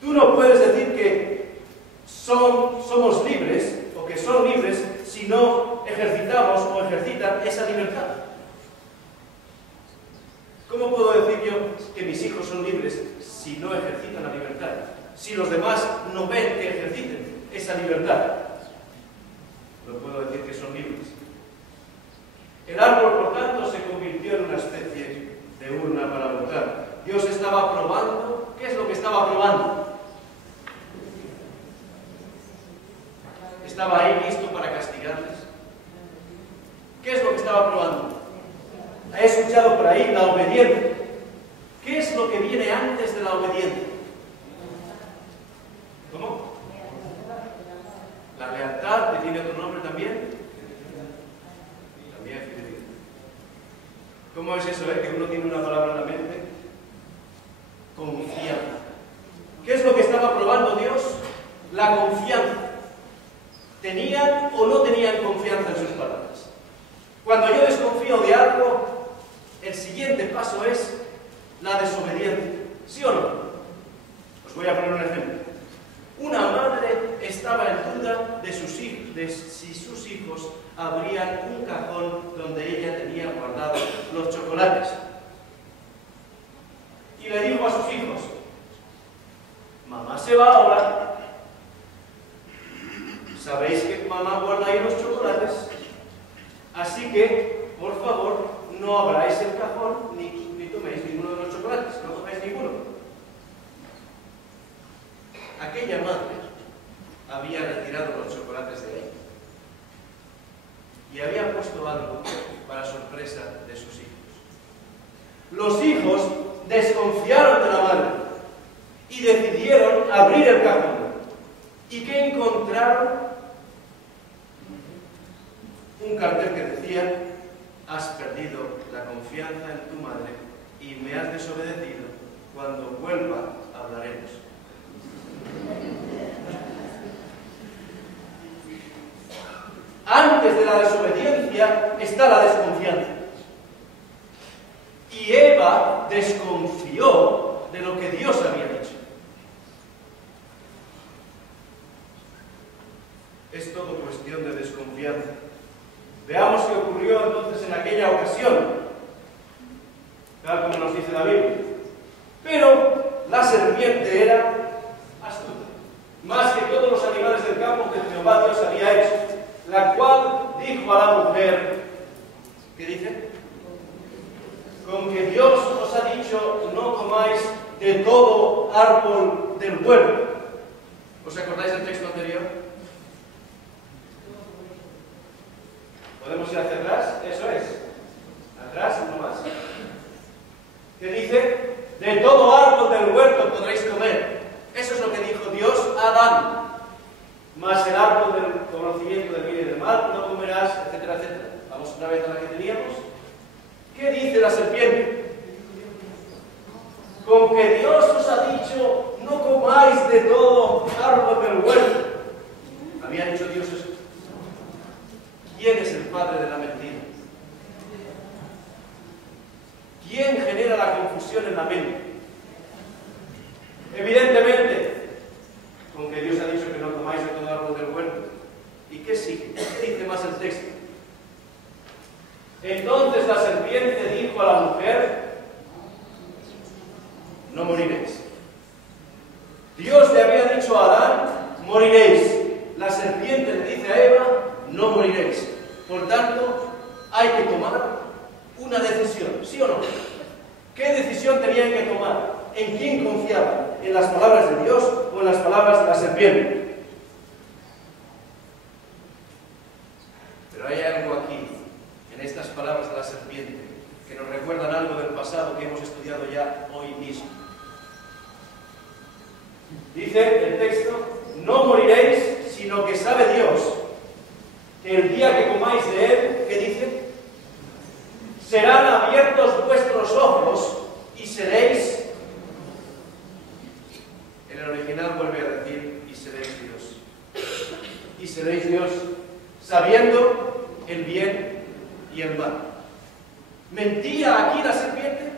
Tú no puedes decir que somos libres o que son libres si no ejercitamos o ejercitan esa libertad. ¿Cómo puedo decir yo que mis hijos son libres si no ejercitan la libertad? Si los demás no ven que ejerciten esa libertad, no puedo decir que son libres. El árbol, por tanto, se convirtió en una especie de urna para votar. Dios estaba probando. ¿Qué es lo que estaba probando? Estaba ahí listo para castigarles. ¿Qué es lo que estaba probando? He escuchado por ahí la obediencia. ¿Qué es lo que viene antes de la obediencia? ¿Cómo? La lealtad, que tiene otro nombre también. También fidelidad. ¿Cómo es eso, que uno tiene una palabra en la mente? Confianza. ¿Qué es lo que estaba probando Dios? La confianza. ¿Tenían o no tenían confianza en sus palabras? Cuando yo desconfío de algo, el siguiente paso es la desobediencia. ¿Sí o no? Os voy a poner un ejemplo. Una madre estaba en duda de si sus hijos abrían un cajón donde ella tenía guardados los chocolates. Y le dijo a sus hijos, mamá se va ahora. Sabéis que mamá guarda ahí los chocolates, así que, por favor, no abráis el cajón ni toméis ninguno de los chocolates, no toméis ninguno. Aquella madre había retirado los chocolates de ahí y había puesto algo para sorpresa de sus hijos. Los hijos desconfiaron de la madre y decidieron abrir el cajón. ¿Y qué encontraron? Un cartel que decía: has perdido la confianza en tu madre y me has desobedecido. Cuando vuelva, hablaremos. Antes de la desobediencia está la desconfianza. Y Eva desconfió de lo que Dios había dicho. Es todo cuestión de desconfianza. Veamos qué ocurrió entonces en aquella ocasión, tal como nos dice la Biblia. Pero la serpiente era astuta, más que todos los animales del campo que Jehová Dios había hecho, la cual dijo a la mujer, ¿qué dice? Con que Dios os ha dicho, no comáis de todo árbol del huerto. ¿Os acordáis del texto anterior? ¿Podemos ir hacia atrás? Eso es. Atrás, uno más. ¿Qué dice? De todo árbol del huerto podréis comer. Eso es lo que dijo Dios a Adán. Mas el árbol del conocimiento del bien y del mal no comerás, etcétera, etcétera. Vamos otra vez a la que teníamos. ¿Qué dice la serpiente? Con que Dios os ha dicho, no comáis de todo árbol del huerto. ¿Había dicho Dios eso? ¿Quién es el padre de la mentira? ¿Quién genera la confusión en la mente? Evidentemente, con que Dios ha dicho que no comáis de todo árbol del huerto. ¿Y qué sigue? ¿Qué dice más el texto? Entonces la serpiente dijo a la mujer, no moriréis. Dios le había dicho a Adán, moriréis. La serpiente le dice a Eva, no moriréis. Por tanto, hay que tomar una decisión, ¿sí o no? ¿Qué decisión tenían que tomar? ¿En quién confiaban? ¿En las palabras de Dios o en las palabras de la serpiente? Pero hay algo aquí, en estas palabras de la serpiente, que nos recuerdan algo del pasado que hemos estudiado ya hoy mismo. Dice el texto, no moriréis, sino que sabe Dios que el día que comáis de él, ¿qué dice? Serán abiertos vuestros ojos y seréis, en el original vuelve a decir, y seréis Dios. Y seréis Dios, sabiendo el bien y el mal. ¿Mentía aquí la serpiente?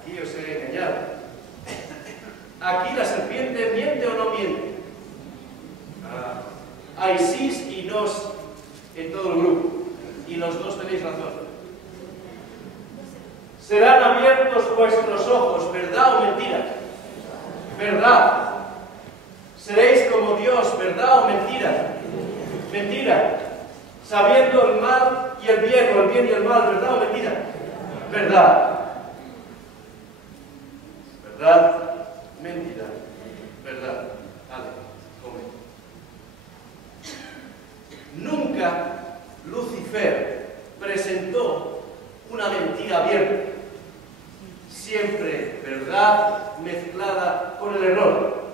Aquí os he engañado. ¿Aquí la serpiente miente o no miente? Hay sís y nos en todo el grupo. Y los dos tenéis razón. Serán abiertos vuestros ojos, ¿verdad o mentira? Verdad. Seréis como Dios, ¿verdad o mentira? Mentira. Sabiendo el mal y el bien, o el bien y el mal, ¿verdad o mentira? Verdad. ¿Verdad? Mentira. ¿Verdad? Vale, come. Nunca Lucifer presentó una mentira abierta. Siempre verdad mezclada con el error.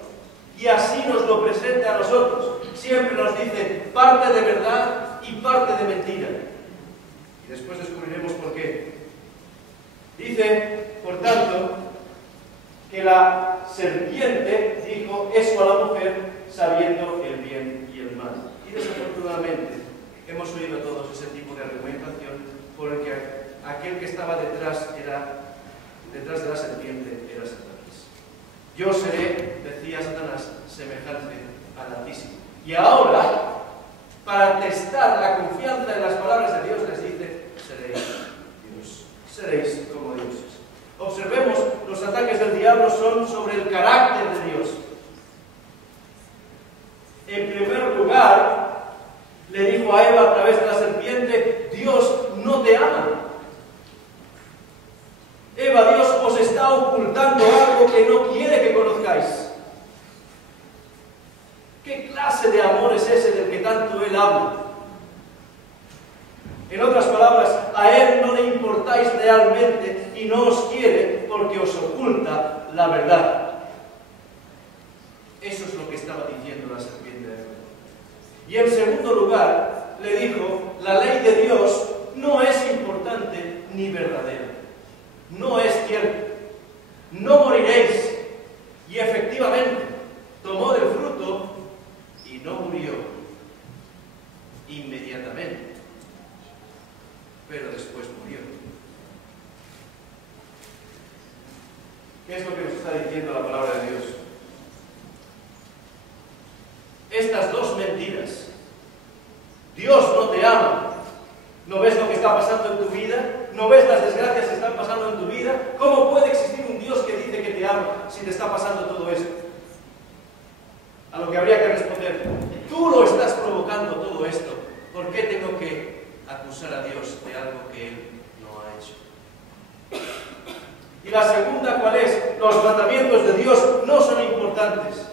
Y así nos lo presenta a nosotros. Siempre nos dice parte de verdad y parte de mentira. Y después descubriremos por qué. Dice, por tanto, que la serpiente dijo eso a la mujer sabiendo el bien y el mal. Y desafortunadamente hemos oído todos ese tipo de argumentación por el que aquel que estaba detrás de la serpiente era Satanás. Yo seré, decía Satanás, semejante al Altísimo. Y ahora, para testar la confianza en las palabras de Dios, les dice, seréis Dios, seréis como dioses. Observemos, los ataques del diablo son sobre el carácter de Dios. En primer lugar, le dijo a Eva a través de la serpiente, Dios no te ama. Eva, Dios os está ocultando algo que no quiere que conozcáis. ¿Qué clase de amor es ese del que tanto Él habla? En otras palabras, a Él no le importáis realmente y no os quiere porque os oculta la verdad. Eso es lo que estaba diciendo la serpiente de Eva. Y en segundo lugar, le dijo, la ley de Dios no es importante ni verdadera. No es cierto. No moriréis. Y efectivamente, tomó del fruto y no murió inmediatamente. Pero después murió. ¿Qué es lo que nos está diciendo la palabra de Dios? estas dos mentiras. Dios no te ama. ¿No ves lo que está pasando en tu vida? ¿No ves las desgracias que están pasando en tu vida? ¿Cómo puede existir un Dios que dice que te ama si te está pasando todo esto? A lo que habría que responder, tú lo estás provocando todo esto. ¿Por qué tengo que acusar a Dios de algo que Él no ha hecho? Y la segunda, ¿cuál es? Los mandamientos de Dios no son importantes.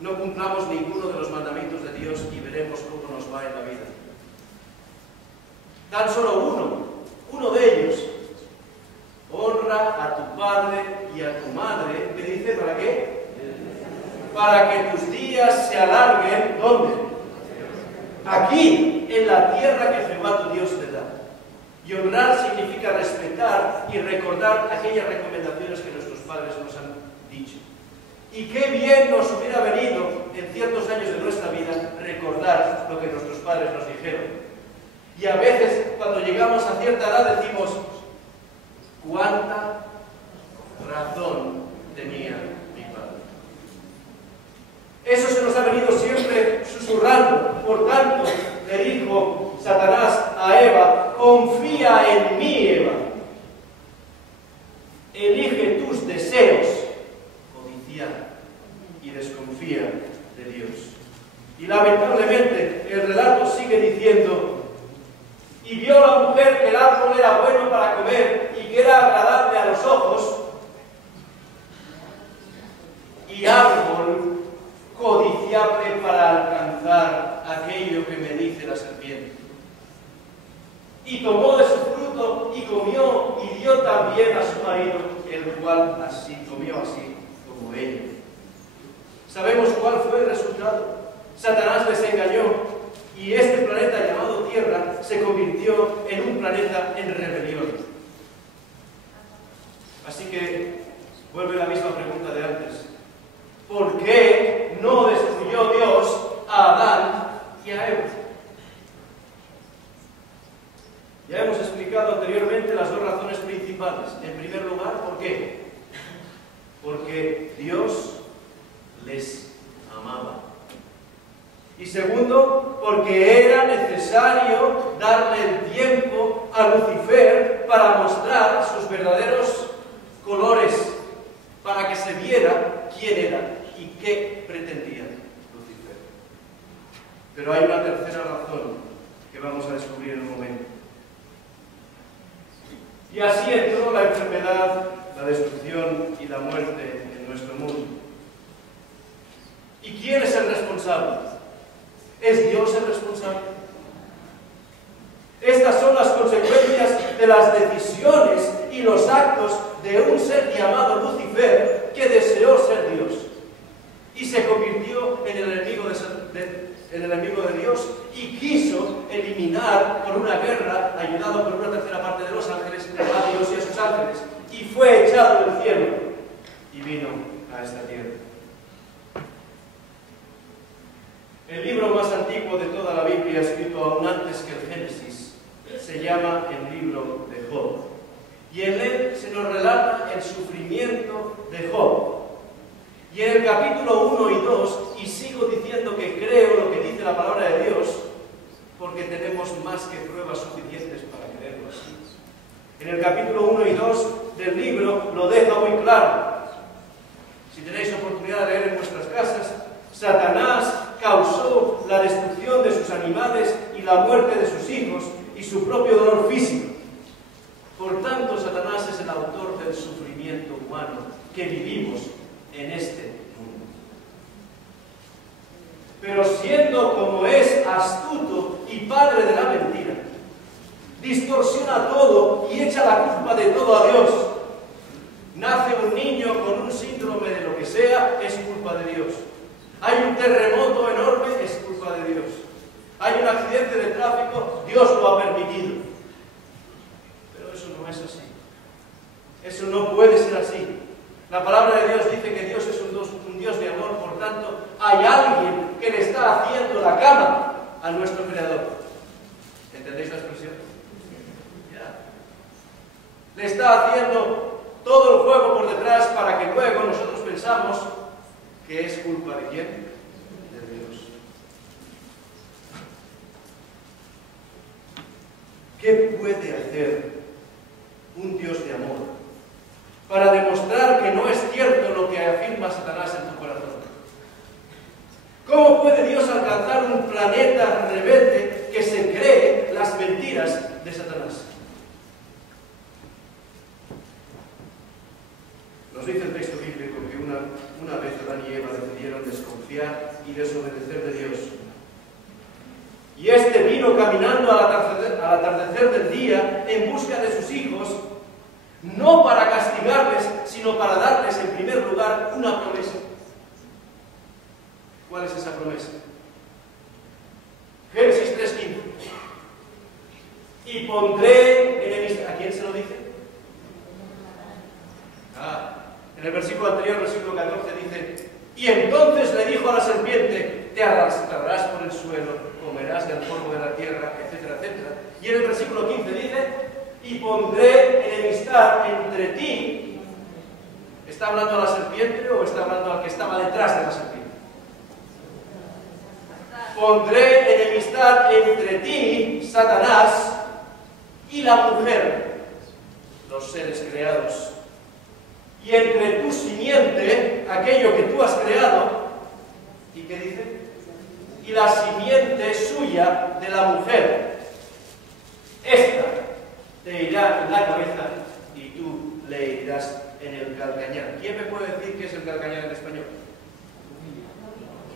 No cumplamos ninguno de los mandamientos de Dios y veremos cómo nos va en la vida. Tan solo uno de ellos. Honra a tu padre y a tu madre. ¿Qué dice? ¿Para qué? Para que tus días se alarguen. ¿Dónde? Aquí, en la tierra que Jehová tu Dios te da. Y honrar significa respetar y recordar aquellas recomendaciones que nuestros padres nos han dicho. Y qué bien nos hubiera venido en ciertos años de nuestra vida recordar lo que nuestros padres nos dijeron. Y a veces, cuando llegamos a cierta edad, decimos, ¿cuánta razón tenía mi padre? Eso se nos ha venido siempre susurrando. Por tanto, le dijo Satanás a Eva, confía en mí, Eva. Elige tus deseos, codiciar, y desconfía de Dios. Y lamentablemente, el relato sigue diciendo, y vio la mujer que el árbol era bueno para comer y que era agradable a los ojos, y árbol codiciable para alcanzar aquello que me dice la serpiente. Y tomó de su fruto y comió, y dio también a su marido, el cual así comió así como ella. ¿Sabemos cuál fue el resultado? Satanás les engañó. Y este planeta llamado Tierra se convirtió en un planeta en rebelión. Así que vuelve la misma pregunta de antes. ¿Por qué no destruyó Dios a Adán y a Eva? Ya hemos explicado anteriormente las dos razones principales. En primer lugar, ¿por qué? Porque Dios les amaba. Y segundo, porque era necesario darle el tiempo a Lucifer para mostrar sus verdaderos colores, para que se viera quién era y qué pretendía Lucifer. Pero hay una tercera razón que vamos a descubrir en un momento. Y así entró la enfermedad, la destrucción y la muerte en nuestro mundo. ¿Y quién es el responsable? ¿Es Dios el responsable? Estas son las consecuencias de las decisiones y los actos de un ser llamado Lucifer que deseó ser Dios y se convirtió en el enemigo de Dios y quiso eliminar por una guerra, ayudado por una tercera parte de los ángeles, a Dios y a sus ángeles, y fue echado del cielo y vino a esta tierra. El libro más antiguo de toda la Biblia, escrito aún antes que el Génesis, se llama el libro de Job. Y en él se nos relata el sufrimiento de Job. Y en el capítulo 1 y 2, y sigo diciendo que creo lo que dice la palabra de Dios, porque tenemos más que pruebas suficientes para creerlo así. En el capítulo 1 y 2 del libro lo deja muy claro. Si tenéis oportunidad de leer en vuestras casas, Satanás causó la destrucción de sus animales y la muerte de sus hijos y su propio dolor físico. Por tanto, Satanás es el autor del sufrimiento humano que vivimos en este mundo. Pero siendo como es astuto y padre de la mentira, distorsiona todo y echa la culpa de todo a Dios. Nace un niño con un síndrome de lo que sea, es culpa de Dios. Hay un terremoto enorme, es culpa de Dios. Hay un accidente de tráfico, Dios lo ha permitido. Pero eso no es así. Eso no puede ser así. La palabra de Dios dice que Dios es un Dios de amor, por tanto, hay alguien que le está haciendo la cama a nuestro Creador. ¿Entendéis la expresión? Ya. Le está haciendo todo el juego por detrás para que luego nosotros pensamos que es culpa de quién? ¿qué puede hacer un Dios de amor para demostrar que no es cierto lo que afirma Satanás en tu corazón? ¿Cómo puede Dios alcanzar un planeta rebelde que se cree las mentiras de Satanás? Nos dice el texto bíblico que una vez Adán y Eva decidieron desconfiar y desobedecer de Dios. Y este vino caminando al atardecer del día en busca de sus hijos, no para castigarles, sino para darles en primer lugar una promesa. ¿Cuál es esa promesa? Génesis 3:15. Y pondré enemistad. ¿A quién se lo dice? En el versículo anterior, versículo 14, dice: y entonces le dijo a la serpiente: te arrastrarás por el suelo, comerás del polvo de la tierra, etcétera, etcétera. Y en el versículo 15 dice: y pondré enemistad entre ti. ¿Está hablando a la serpiente o está hablando al que estaba detrás de la serpiente? Pondré enemistad entre ti, Satanás, y la mujer, los seres creados. Y entre tu simiente, aquello que tú has creado. ¿Y qué dice? Y la simiente suya de la mujer. Esta te irá en la cabeza y tú le irás en el calcañar. ¿Quién me puede decir qué es el calcañar en español?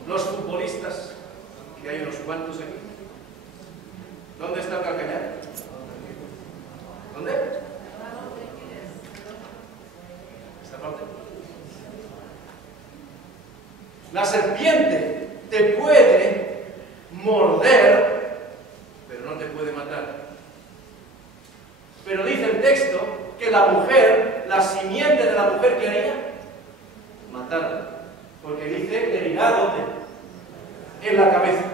Los futbolistas, que hay unos cuantos aquí. ¿Dónde está el calcañar? ¿Dónde? Esta parte. La serpiente te puede morder, pero no te puede matar. Pero dice el texto que la mujer, la simiente de la mujer, ¿qué haría? Matarla. Porque dice que herirá ¿dónde? En la cabeza.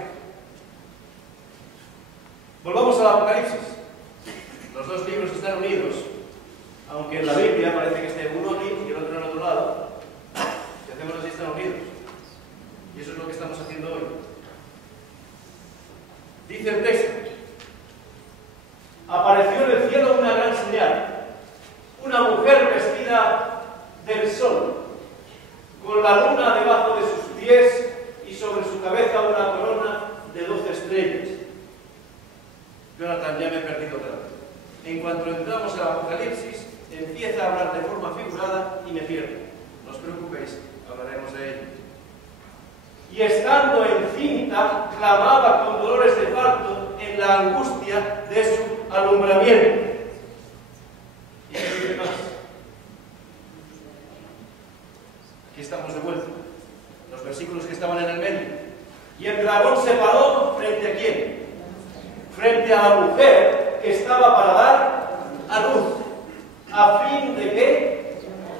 Volvamos al Apocalipsis. Los dos libros están unidos, aunque en la Biblia parece que esté uno aquí y el otro en el otro lado. Si hacemos así, están unidos. Y eso es lo que estamos haciendo hoy. Dice el texto: apareció en el cielo una gran señal, una mujer vestida del sol, con la luna debajo de sus pies y sobre su cabeza una corona de 12 estrellas. Jonathan, ya me he perdido otra vez. En cuanto entramos al Apocalipsis, empieza a hablar de forma figurada y me pierdo. No os preocupéis, hablaremos de ello. Y estando encinta, clamaba con dolores de parto en la angustia de su alumbramiento. ¿Y qué dice más? Aquí estamos de vuelta. Los versículos que estaban en el medio. Y el dragón se paró ¿frente a quién? Frente a la mujer que estaba para dar a luz. ¿A fin de qué?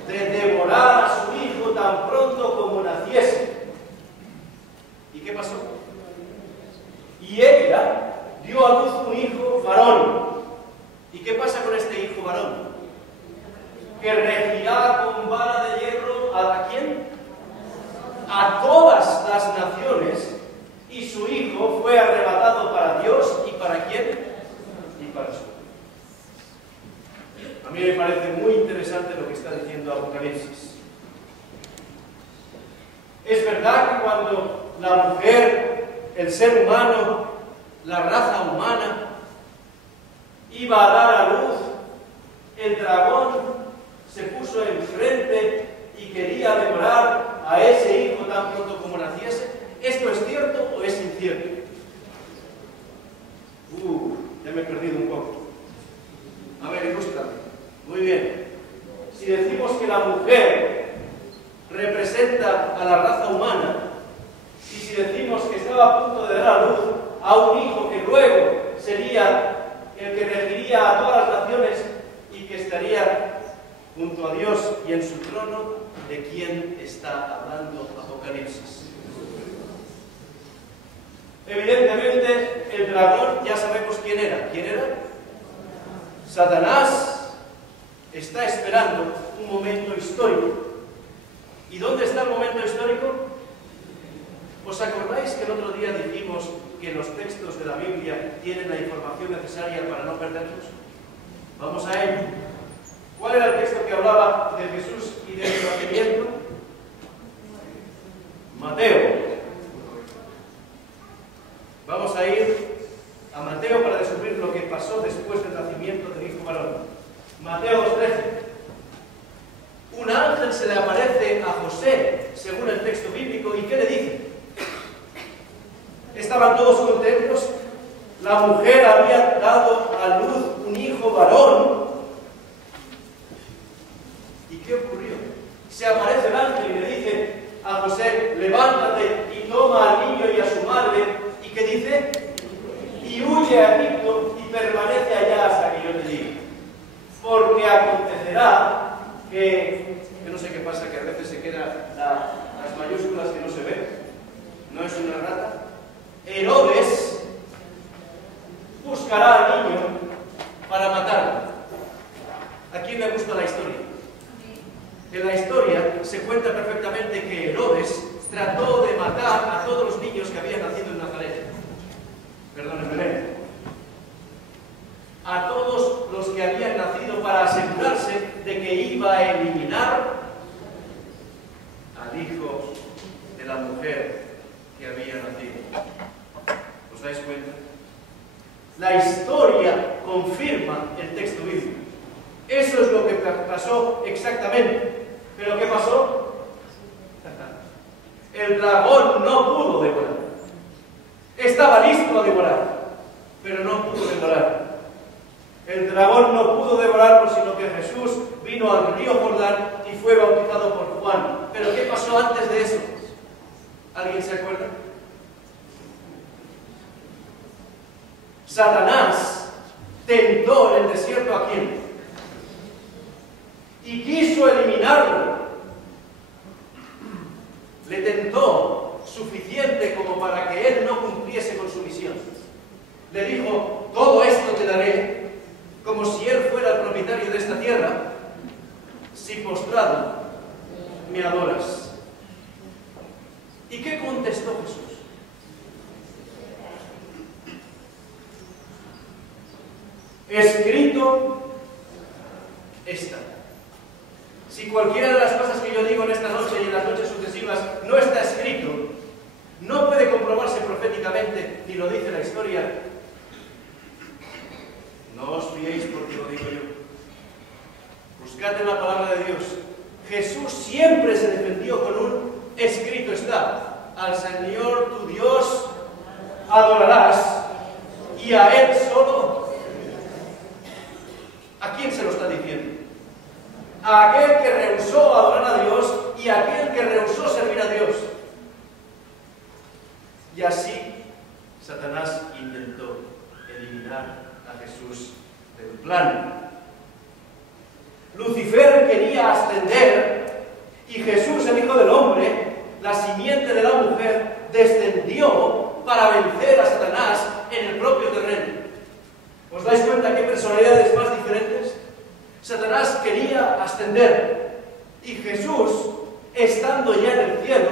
De devorar a su hijo tan pronto como naciese. ¿Y qué pasó? Y ella dio a luz un hijo varón. ¿Y qué pasa con este hijo varón? Que regirá con vara de hierro ¿a quién? A todas las naciones, y su hijo fue arrebatado para Dios. ¿Y para quién? Y para su. A mí me parece muy interesante lo que está diciendo Apocalipsis. Es verdad que cuando la mujer, el ser humano, la raza humana, iba a dar a luz, el dragón se puso enfrente y quería devorar a ese hijo tan pronto como naciese. ¿Esto es cierto o es incierto? Ya me he perdido un poco. A ver, ilústrame. Muy bien. Si decimos que la mujer representa a la raza humana, y si decimos que estaba a punto de dar a luz a un hijo que luego sería el que regiría a todas las naciones y que estaría junto a Dios y en su trono, ¿de quién está hablando Apocalipsis? Evidentemente, el dragón ya sabemos quién era. ¿Quién era? Satanás está esperando un momento histórico. ¿Y dónde está el momento histórico? ¿Os acordáis que el otro día dijimos que los textos de la Biblia tienen la información necesaria para no perderlos? Vamos a ello. ¿Cuál era el texto que hablaba de Jesús y de su nacimiento? Mateo. Vamos a ir a Mateo para descubrir lo que pasó después del nacimiento del hijo varón. Mateo 2:13. Un ángel se le aparece a José, según el texto bíblico, ¿y qué le dice? Estaban todos contentos. La mujer había dado a luz un hijo varón. ¿Y qué ocurrió? Se aparece el ángel y le dice a José: levántate y toma al niño y a su madre. ¿Y qué dice? Y huye a Egipto y permanece allá hasta que yo te diga. Porque acontecerá que no sé qué pasa, que a veces se quedan las mayúsculas que no se ven. No es una rata. Herodes buscará al niño para matarlo. ¿A quién le gusta la historia? En la historia se cuenta perfectamente que Herodes trató de matar a todos los niños que habían nacido en Nazaret. Perdón, en Belén. A todos los que habían nacido, para asegurarse de que iba a eliminar al hijo de la mujer que había nacido. ¿Os dais cuenta? La historia confirma el texto bíblico. Eso es lo que pasó exactamente. ¿Pero qué pasó? El dragón no pudo devorar. Estaba listo a devorar, pero no pudo devorar. El dragón no pudo devorar, sino que Jesús vino al río Jordán y fue bautizado por Juan. ¿Pero qué pasó antes de eso? ¿Alguien se acuerda? Satanás tentó en el desierto ¿a quién? Y quiso eliminarlo. Le tentó suficiente como para que él no cumpliese con su misión. Le dijo: todo esto te daré, como si él fuera el propietario de esta tierra, si postrado me adoras. ¿Y qué contestó Jesús? Escrito está. Si cualquiera de las cosas que yo digo en esta noche y en las noches sucesivas no está escrito, no puede comprobarse proféticamente, ni lo dice la historia. No os fiéis porque lo digo yo. Buscad en la palabra de Dios. Jesús siempre se defendió con un escrito está. Al Señor tu Dios adorarás y a Él solo. ¿A quién se lo está diciendo? A aquel que rehusó adorar a Dios y a aquel que rehusó servir a Dios. Y así Satanás intentó eliminar a Jesús del plan. Lucifer quería ascender y Jesús, el Hijo del Hombre, la simiente de la mujer, descendió para vencer a Satanás en el propio terreno. ¿Os dais cuenta qué personalidades más diferentes? Satanás quería ascender y Jesús, estando ya en el cielo,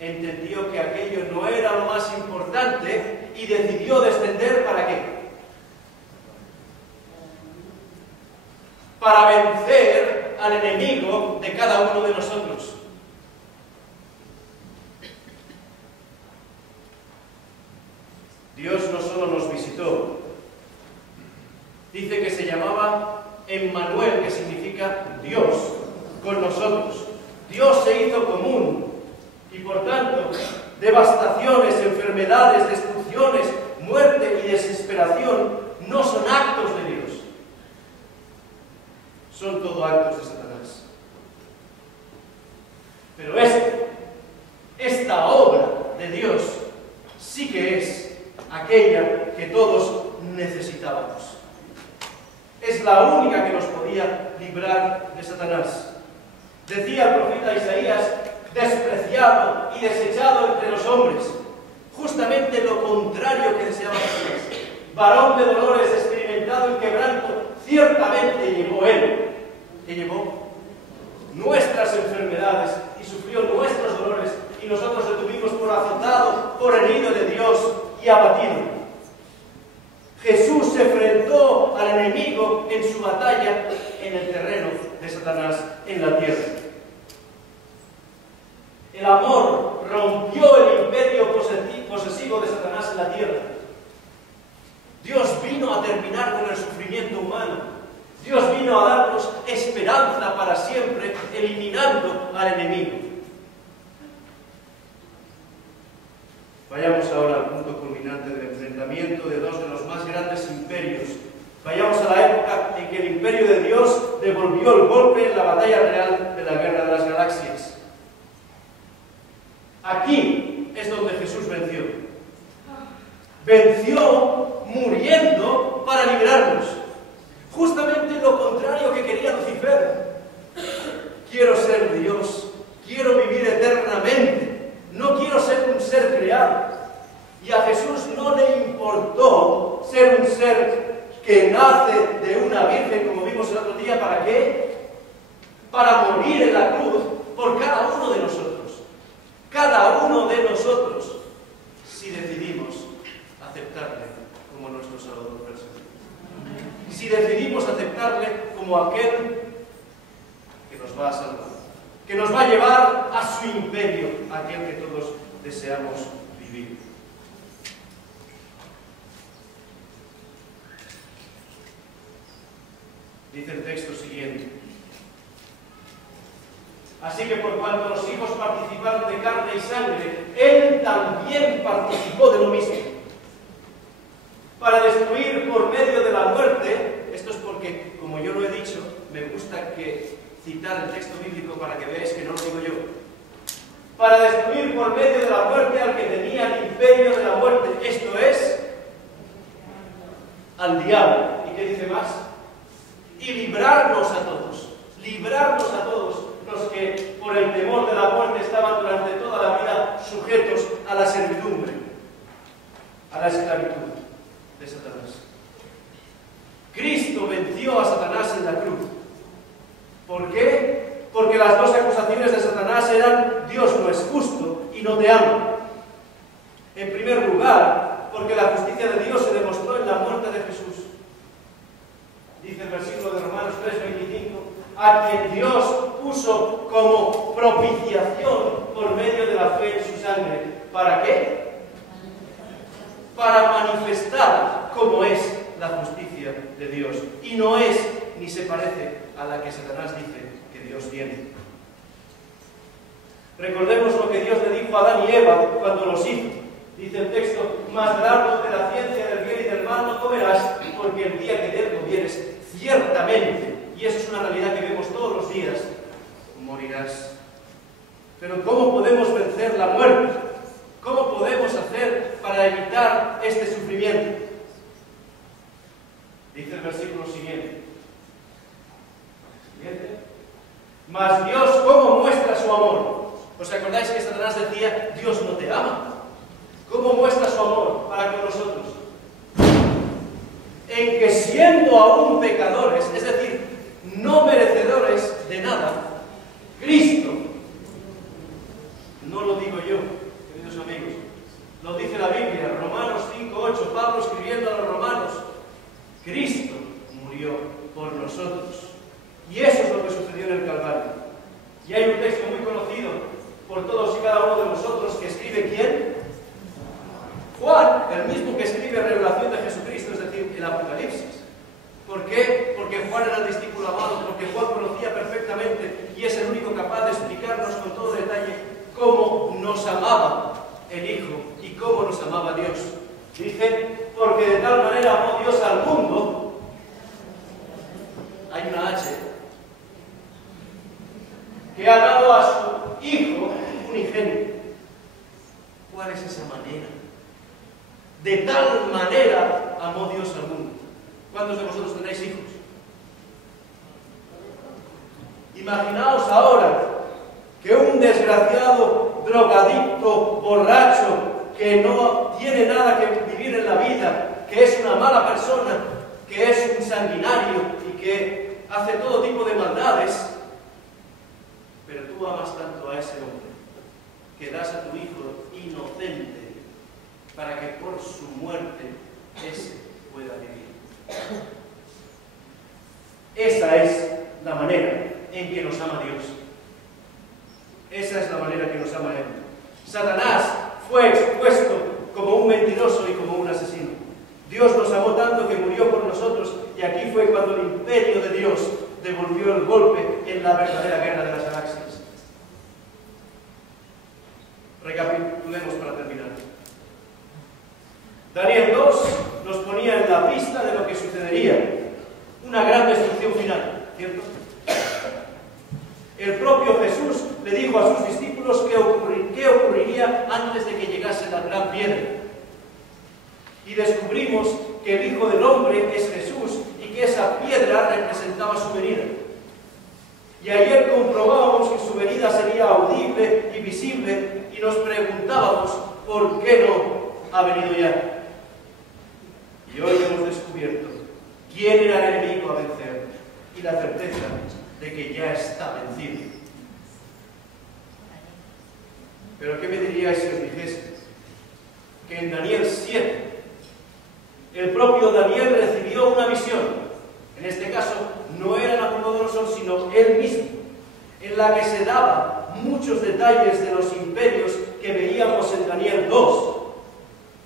entendió que aquello no era lo más importante y decidió descender. ¿Para qué? Para vencer al enemigo de cada uno de nosotros. Dios no solo nos visitó, dice que se llamaba Emmanuel, que significa Dios con nosotros. Dios se hizo común y por tanto devastaciones, enfermedades, destrucciones, muerte y desesperación no son actos de Dios. Son todo actos de Satanás. Pero esta obra de Dios sí que es aquella que todos necesitábamos. Es la única que nos podía librar de Satanás. Decía el profeta Isaías: despreciado y desechado entre los hombres. Justamente lo contrario que deseaba Satanás. Varón de dolores, experimentado en quebranto, ciertamente llevó él. Que llevó nuestras enfermedades y sufrió nuestros dolores y nosotros le tuvimos por azotado, por herido de Dios y abatido. Jesús se enfrentó al enemigo en su batalla en el terreno de Satanás, en la tierra. El amor rompió el imperio posesivo de Satanás en la tierra. Dios vino a terminar con el sufrimiento humano. Dios vino a darnos esperanza para siempre, eliminando al enemigo. Vayamos ahora al punto culminante del enfrentamiento de dos de los más grandes imperios. Vayamos a la época en que el imperio de Dios devolvió el golpe en la batalla real de la Guerra de las Galaxias. Aquí es donde Jesús venció. Venció muriendo para librarnos. Justamente lo contrario que quería Lucifer. Quiero ser Dios, quiero vivir eternamente, no quiero ser un ser creado. Y a Jesús no le importó ser un ser que nace de una virgen, como vimos el otro día. ¿Para qué? Para morir en la cruz por cada uno de nosotros. Cada uno de nosotros, si decidimos aceptarle como nuestro Salvador personal. Si decidimos aceptarle como aquel que nos va a salvar, que nos va a llevar a su imperio, aquel que todos deseamos vivir. Dice el texto siguiente: así que por cuanto los hijos participaron de carne y sangre, él también participó de lo mismo, para destruir por medio de la muerte. Esto es porque, como yo lo he dicho, me gusta citar el texto bíblico para que veáis que no lo digo yo. Para destruir por medio de la muerte al que tenía el imperio de la muerte, esto es, al diablo. ¿Y qué dice más? Y librarnos a todos los que por el temor de la muerte estaban durante toda la vida sujetos a la servidumbre, a la esclavitud de Satanás. Cristo venció a Satanás en la cruz. ¿Por qué? Porque las dos acusaciones de Satanás eran: Dios no es justo y no te ama. En primer lugar, porque la justicia de Dios se demostró en la muerte de Jesús. Dice el versículo de Romanos 3:25, a quien Dios puso como propiciación por medio de la fe en su sangre. ¿Para qué? Para manifestar cómo es la justicia de Dios. Y no es ni se parece a la que Satanás dice que Dios tiene. Recordemos lo que Dios le dijo a Adán y Eva cuando los hizo. Dice el texto: mas del árbol de la ciencia del bien y del mal no comerás, porque el día que de él comieres, ciertamente, y eso es una realidad que vemos todos los días, morirás. Pero ¿cómo podemos vencer la muerte? ¿Cómo podemos hacer para evitar este sufrimiento? Dice el versículo siguiente. Mas Dios, ¿cómo muestra su amor? ¿Os acordáis que Satanás decía: Dios no te ama? ¿Cómo muestra su amor para con nosotros? En que siendo aún pecadores, es decir, no merecedores de nada, Cristo, no lo digo yo, queridos amigos, lo dice la Biblia, Romanos 5:8, Pablo escribiendo a los romanos: Cristo murió por nosotros. Y eso es lo que sucedió en el Calvario. Y hay un texto muy conocido por todos y cada uno de nosotros que escribe ¿quién? Juan, el mismo que escribe Revelación de Jesucristo, es decir, el Apocalipsis. ¿Por qué? Porque Juan era el discípulo amado, porque Juan conocía perfectamente y es el único capaz de explicarnos con todo detalle cómo nos amaba el Hijo y cómo nos amaba Dios. Dice: porque de tal manera amó Dios al mundo. Hay una H, que ha dado a su Hijo unigénito. ¿Cuál es esa manera? De tal manera amó Dios al mundo. ¿Cuántos de vosotros tenéis hijos? Imaginaos ahora que un desgraciado, drogadicto, borracho, que no tiene nada que vivir en la vida, que es una mala persona, que es un sanguinario y que hace todo tipo de maldades, pero tú amas tanto a ese hombre que das a tu Hijo inocente para que por su muerte ese pueda vivir. Esa es la manera en que nos ama Dios. Esa es la manera que nos ama Él. Satanás fue expuesto como un mentiroso y como un asesino. Dios nos amó tanto que murió por nosotros, y aquí fue cuando el imperio de Dios devolvió el golpe en la verdadera guerra de las galaxias. Recapitulemos para terminar. Daniel 2 nos ponía en la pista de lo que sucedería. Una gran destrucción final, ¿cierto? El propio Jesús le dijo a sus discípulos qué ocurriría antes de que llegase la gran piedra. Y descubrimos que el Hijo del Hombre es Jesús y que esa piedra representaba su venida. Y ayer comprobábamos que su venida sería audible y visible, y nos preguntábamos por qué no ha venido ya. Y hoy hemos descubierto quién era el enemigo a vencer y la certeza de que ya está vencido. Pero ¿qué me diríais si os dijese que en Daniel 7 el propio Daniel recibió una visión? En este caso no era Nabucodonosor, sino él mismo, en la que se daba muchos detalles de los imperios que veíamos en Daniel 2.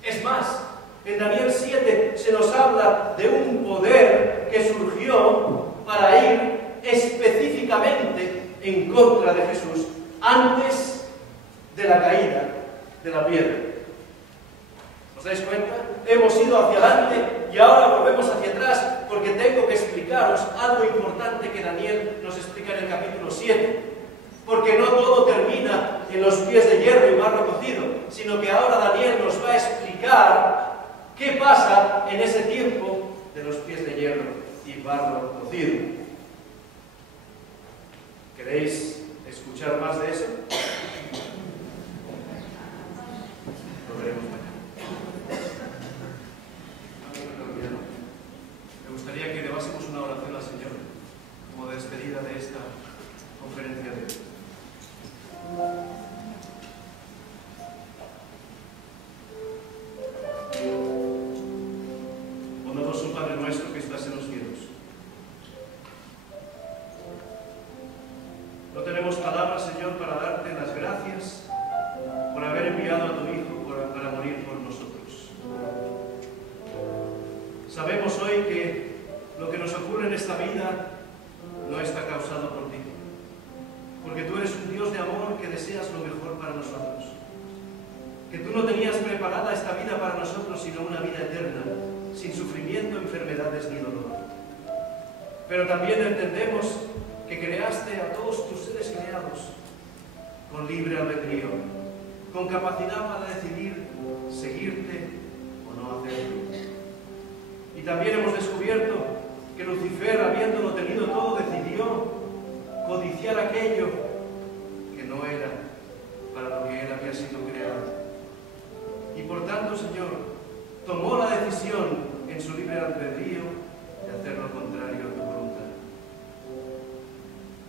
Es más, en Daniel 7 se nos habla de un poder que surgió para ir específicamente en contra de Jesús antes de la caída de la piedra. ¿Os dais cuenta? Hemos ido hacia adelante y ahora volvemos hacia atrás, porque tengo que explicaros algo importante que Daniel nos explica en el capítulo 7. Porque no todo termina en los pies de hierro y barro cocido, sino que ahora Daniel nos va a explicar qué pasa en ese tiempo de los pies de hierro y barro cocido. ¿Queréis escuchar más de eso? Lo veremos mañana. Me gustaría que elevásemos una oración al Señor como despedida de esta conferencia de hoy. Bondadoso Padre nuestro que estás en los cielos, no tenemos palabras, Señor, para darte las gracias por haber enviado a tu Hijo para morir por nosotros. Sabemos hoy que lo que nos ocurre en esta vida no está causado por ti, porque tú eres un Dios de amor que deseas lo mejor para nosotros, que tú no tenías preparada esta vida para nosotros, sino una vida eterna, sin sufrimiento, enfermedades ni dolor. Pero también entendemos que creaste a todos tus seres creados con libre albedrío, con capacidad para decidir seguirte o no hacerlo. Y también hemos descubierto que Lucifer, habiéndolo tenido todo, decidió codiciar aquello que no era para lo que él había sido creado. Y por tanto, Señor, tomó la decisión en su libre albedrío de hacer lo contrario a tu voluntad.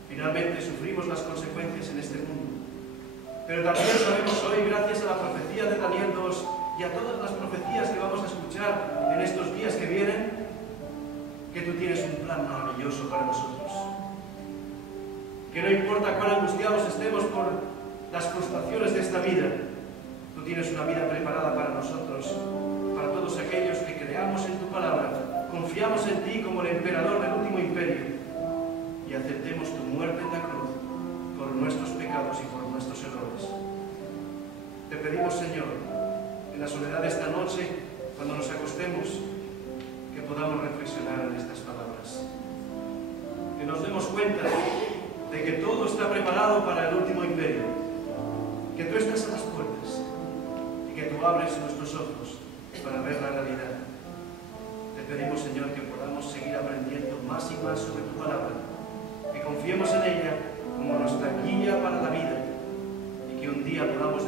Finalmente sufrimos las consecuencias en este mundo, pero también sabemos hoy, gracias a la profecía de Daniel 2 y a todas las profecías que vamos a escuchar en estos días que vienen, que tú tienes un plan maravilloso para nosotros. Que no importa cuán angustiados estemos por las frustraciones de esta vida, tú tienes una vida preparada para nosotros, para todos aquellos que creamos en tu palabra, confiamos en ti como el emperador del último imperio y aceptemos tu muerte en la cruz por nuestros pecados y por nuestros errores. Te pedimos, Señor, en la soledad de esta noche, cuando nos acostemos, que podamos reflexionar en estas palabras, que nos demos cuenta de que todo está preparado para el último imperio, que tú estás a las puertas y que tú abres nuestros ojos para ver la realidad. Te pedimos, Señor, que podamos seguir aprendiendo más y más sobre tu palabra, que confiemos en ella como nuestra guía para la vida y que un día podamos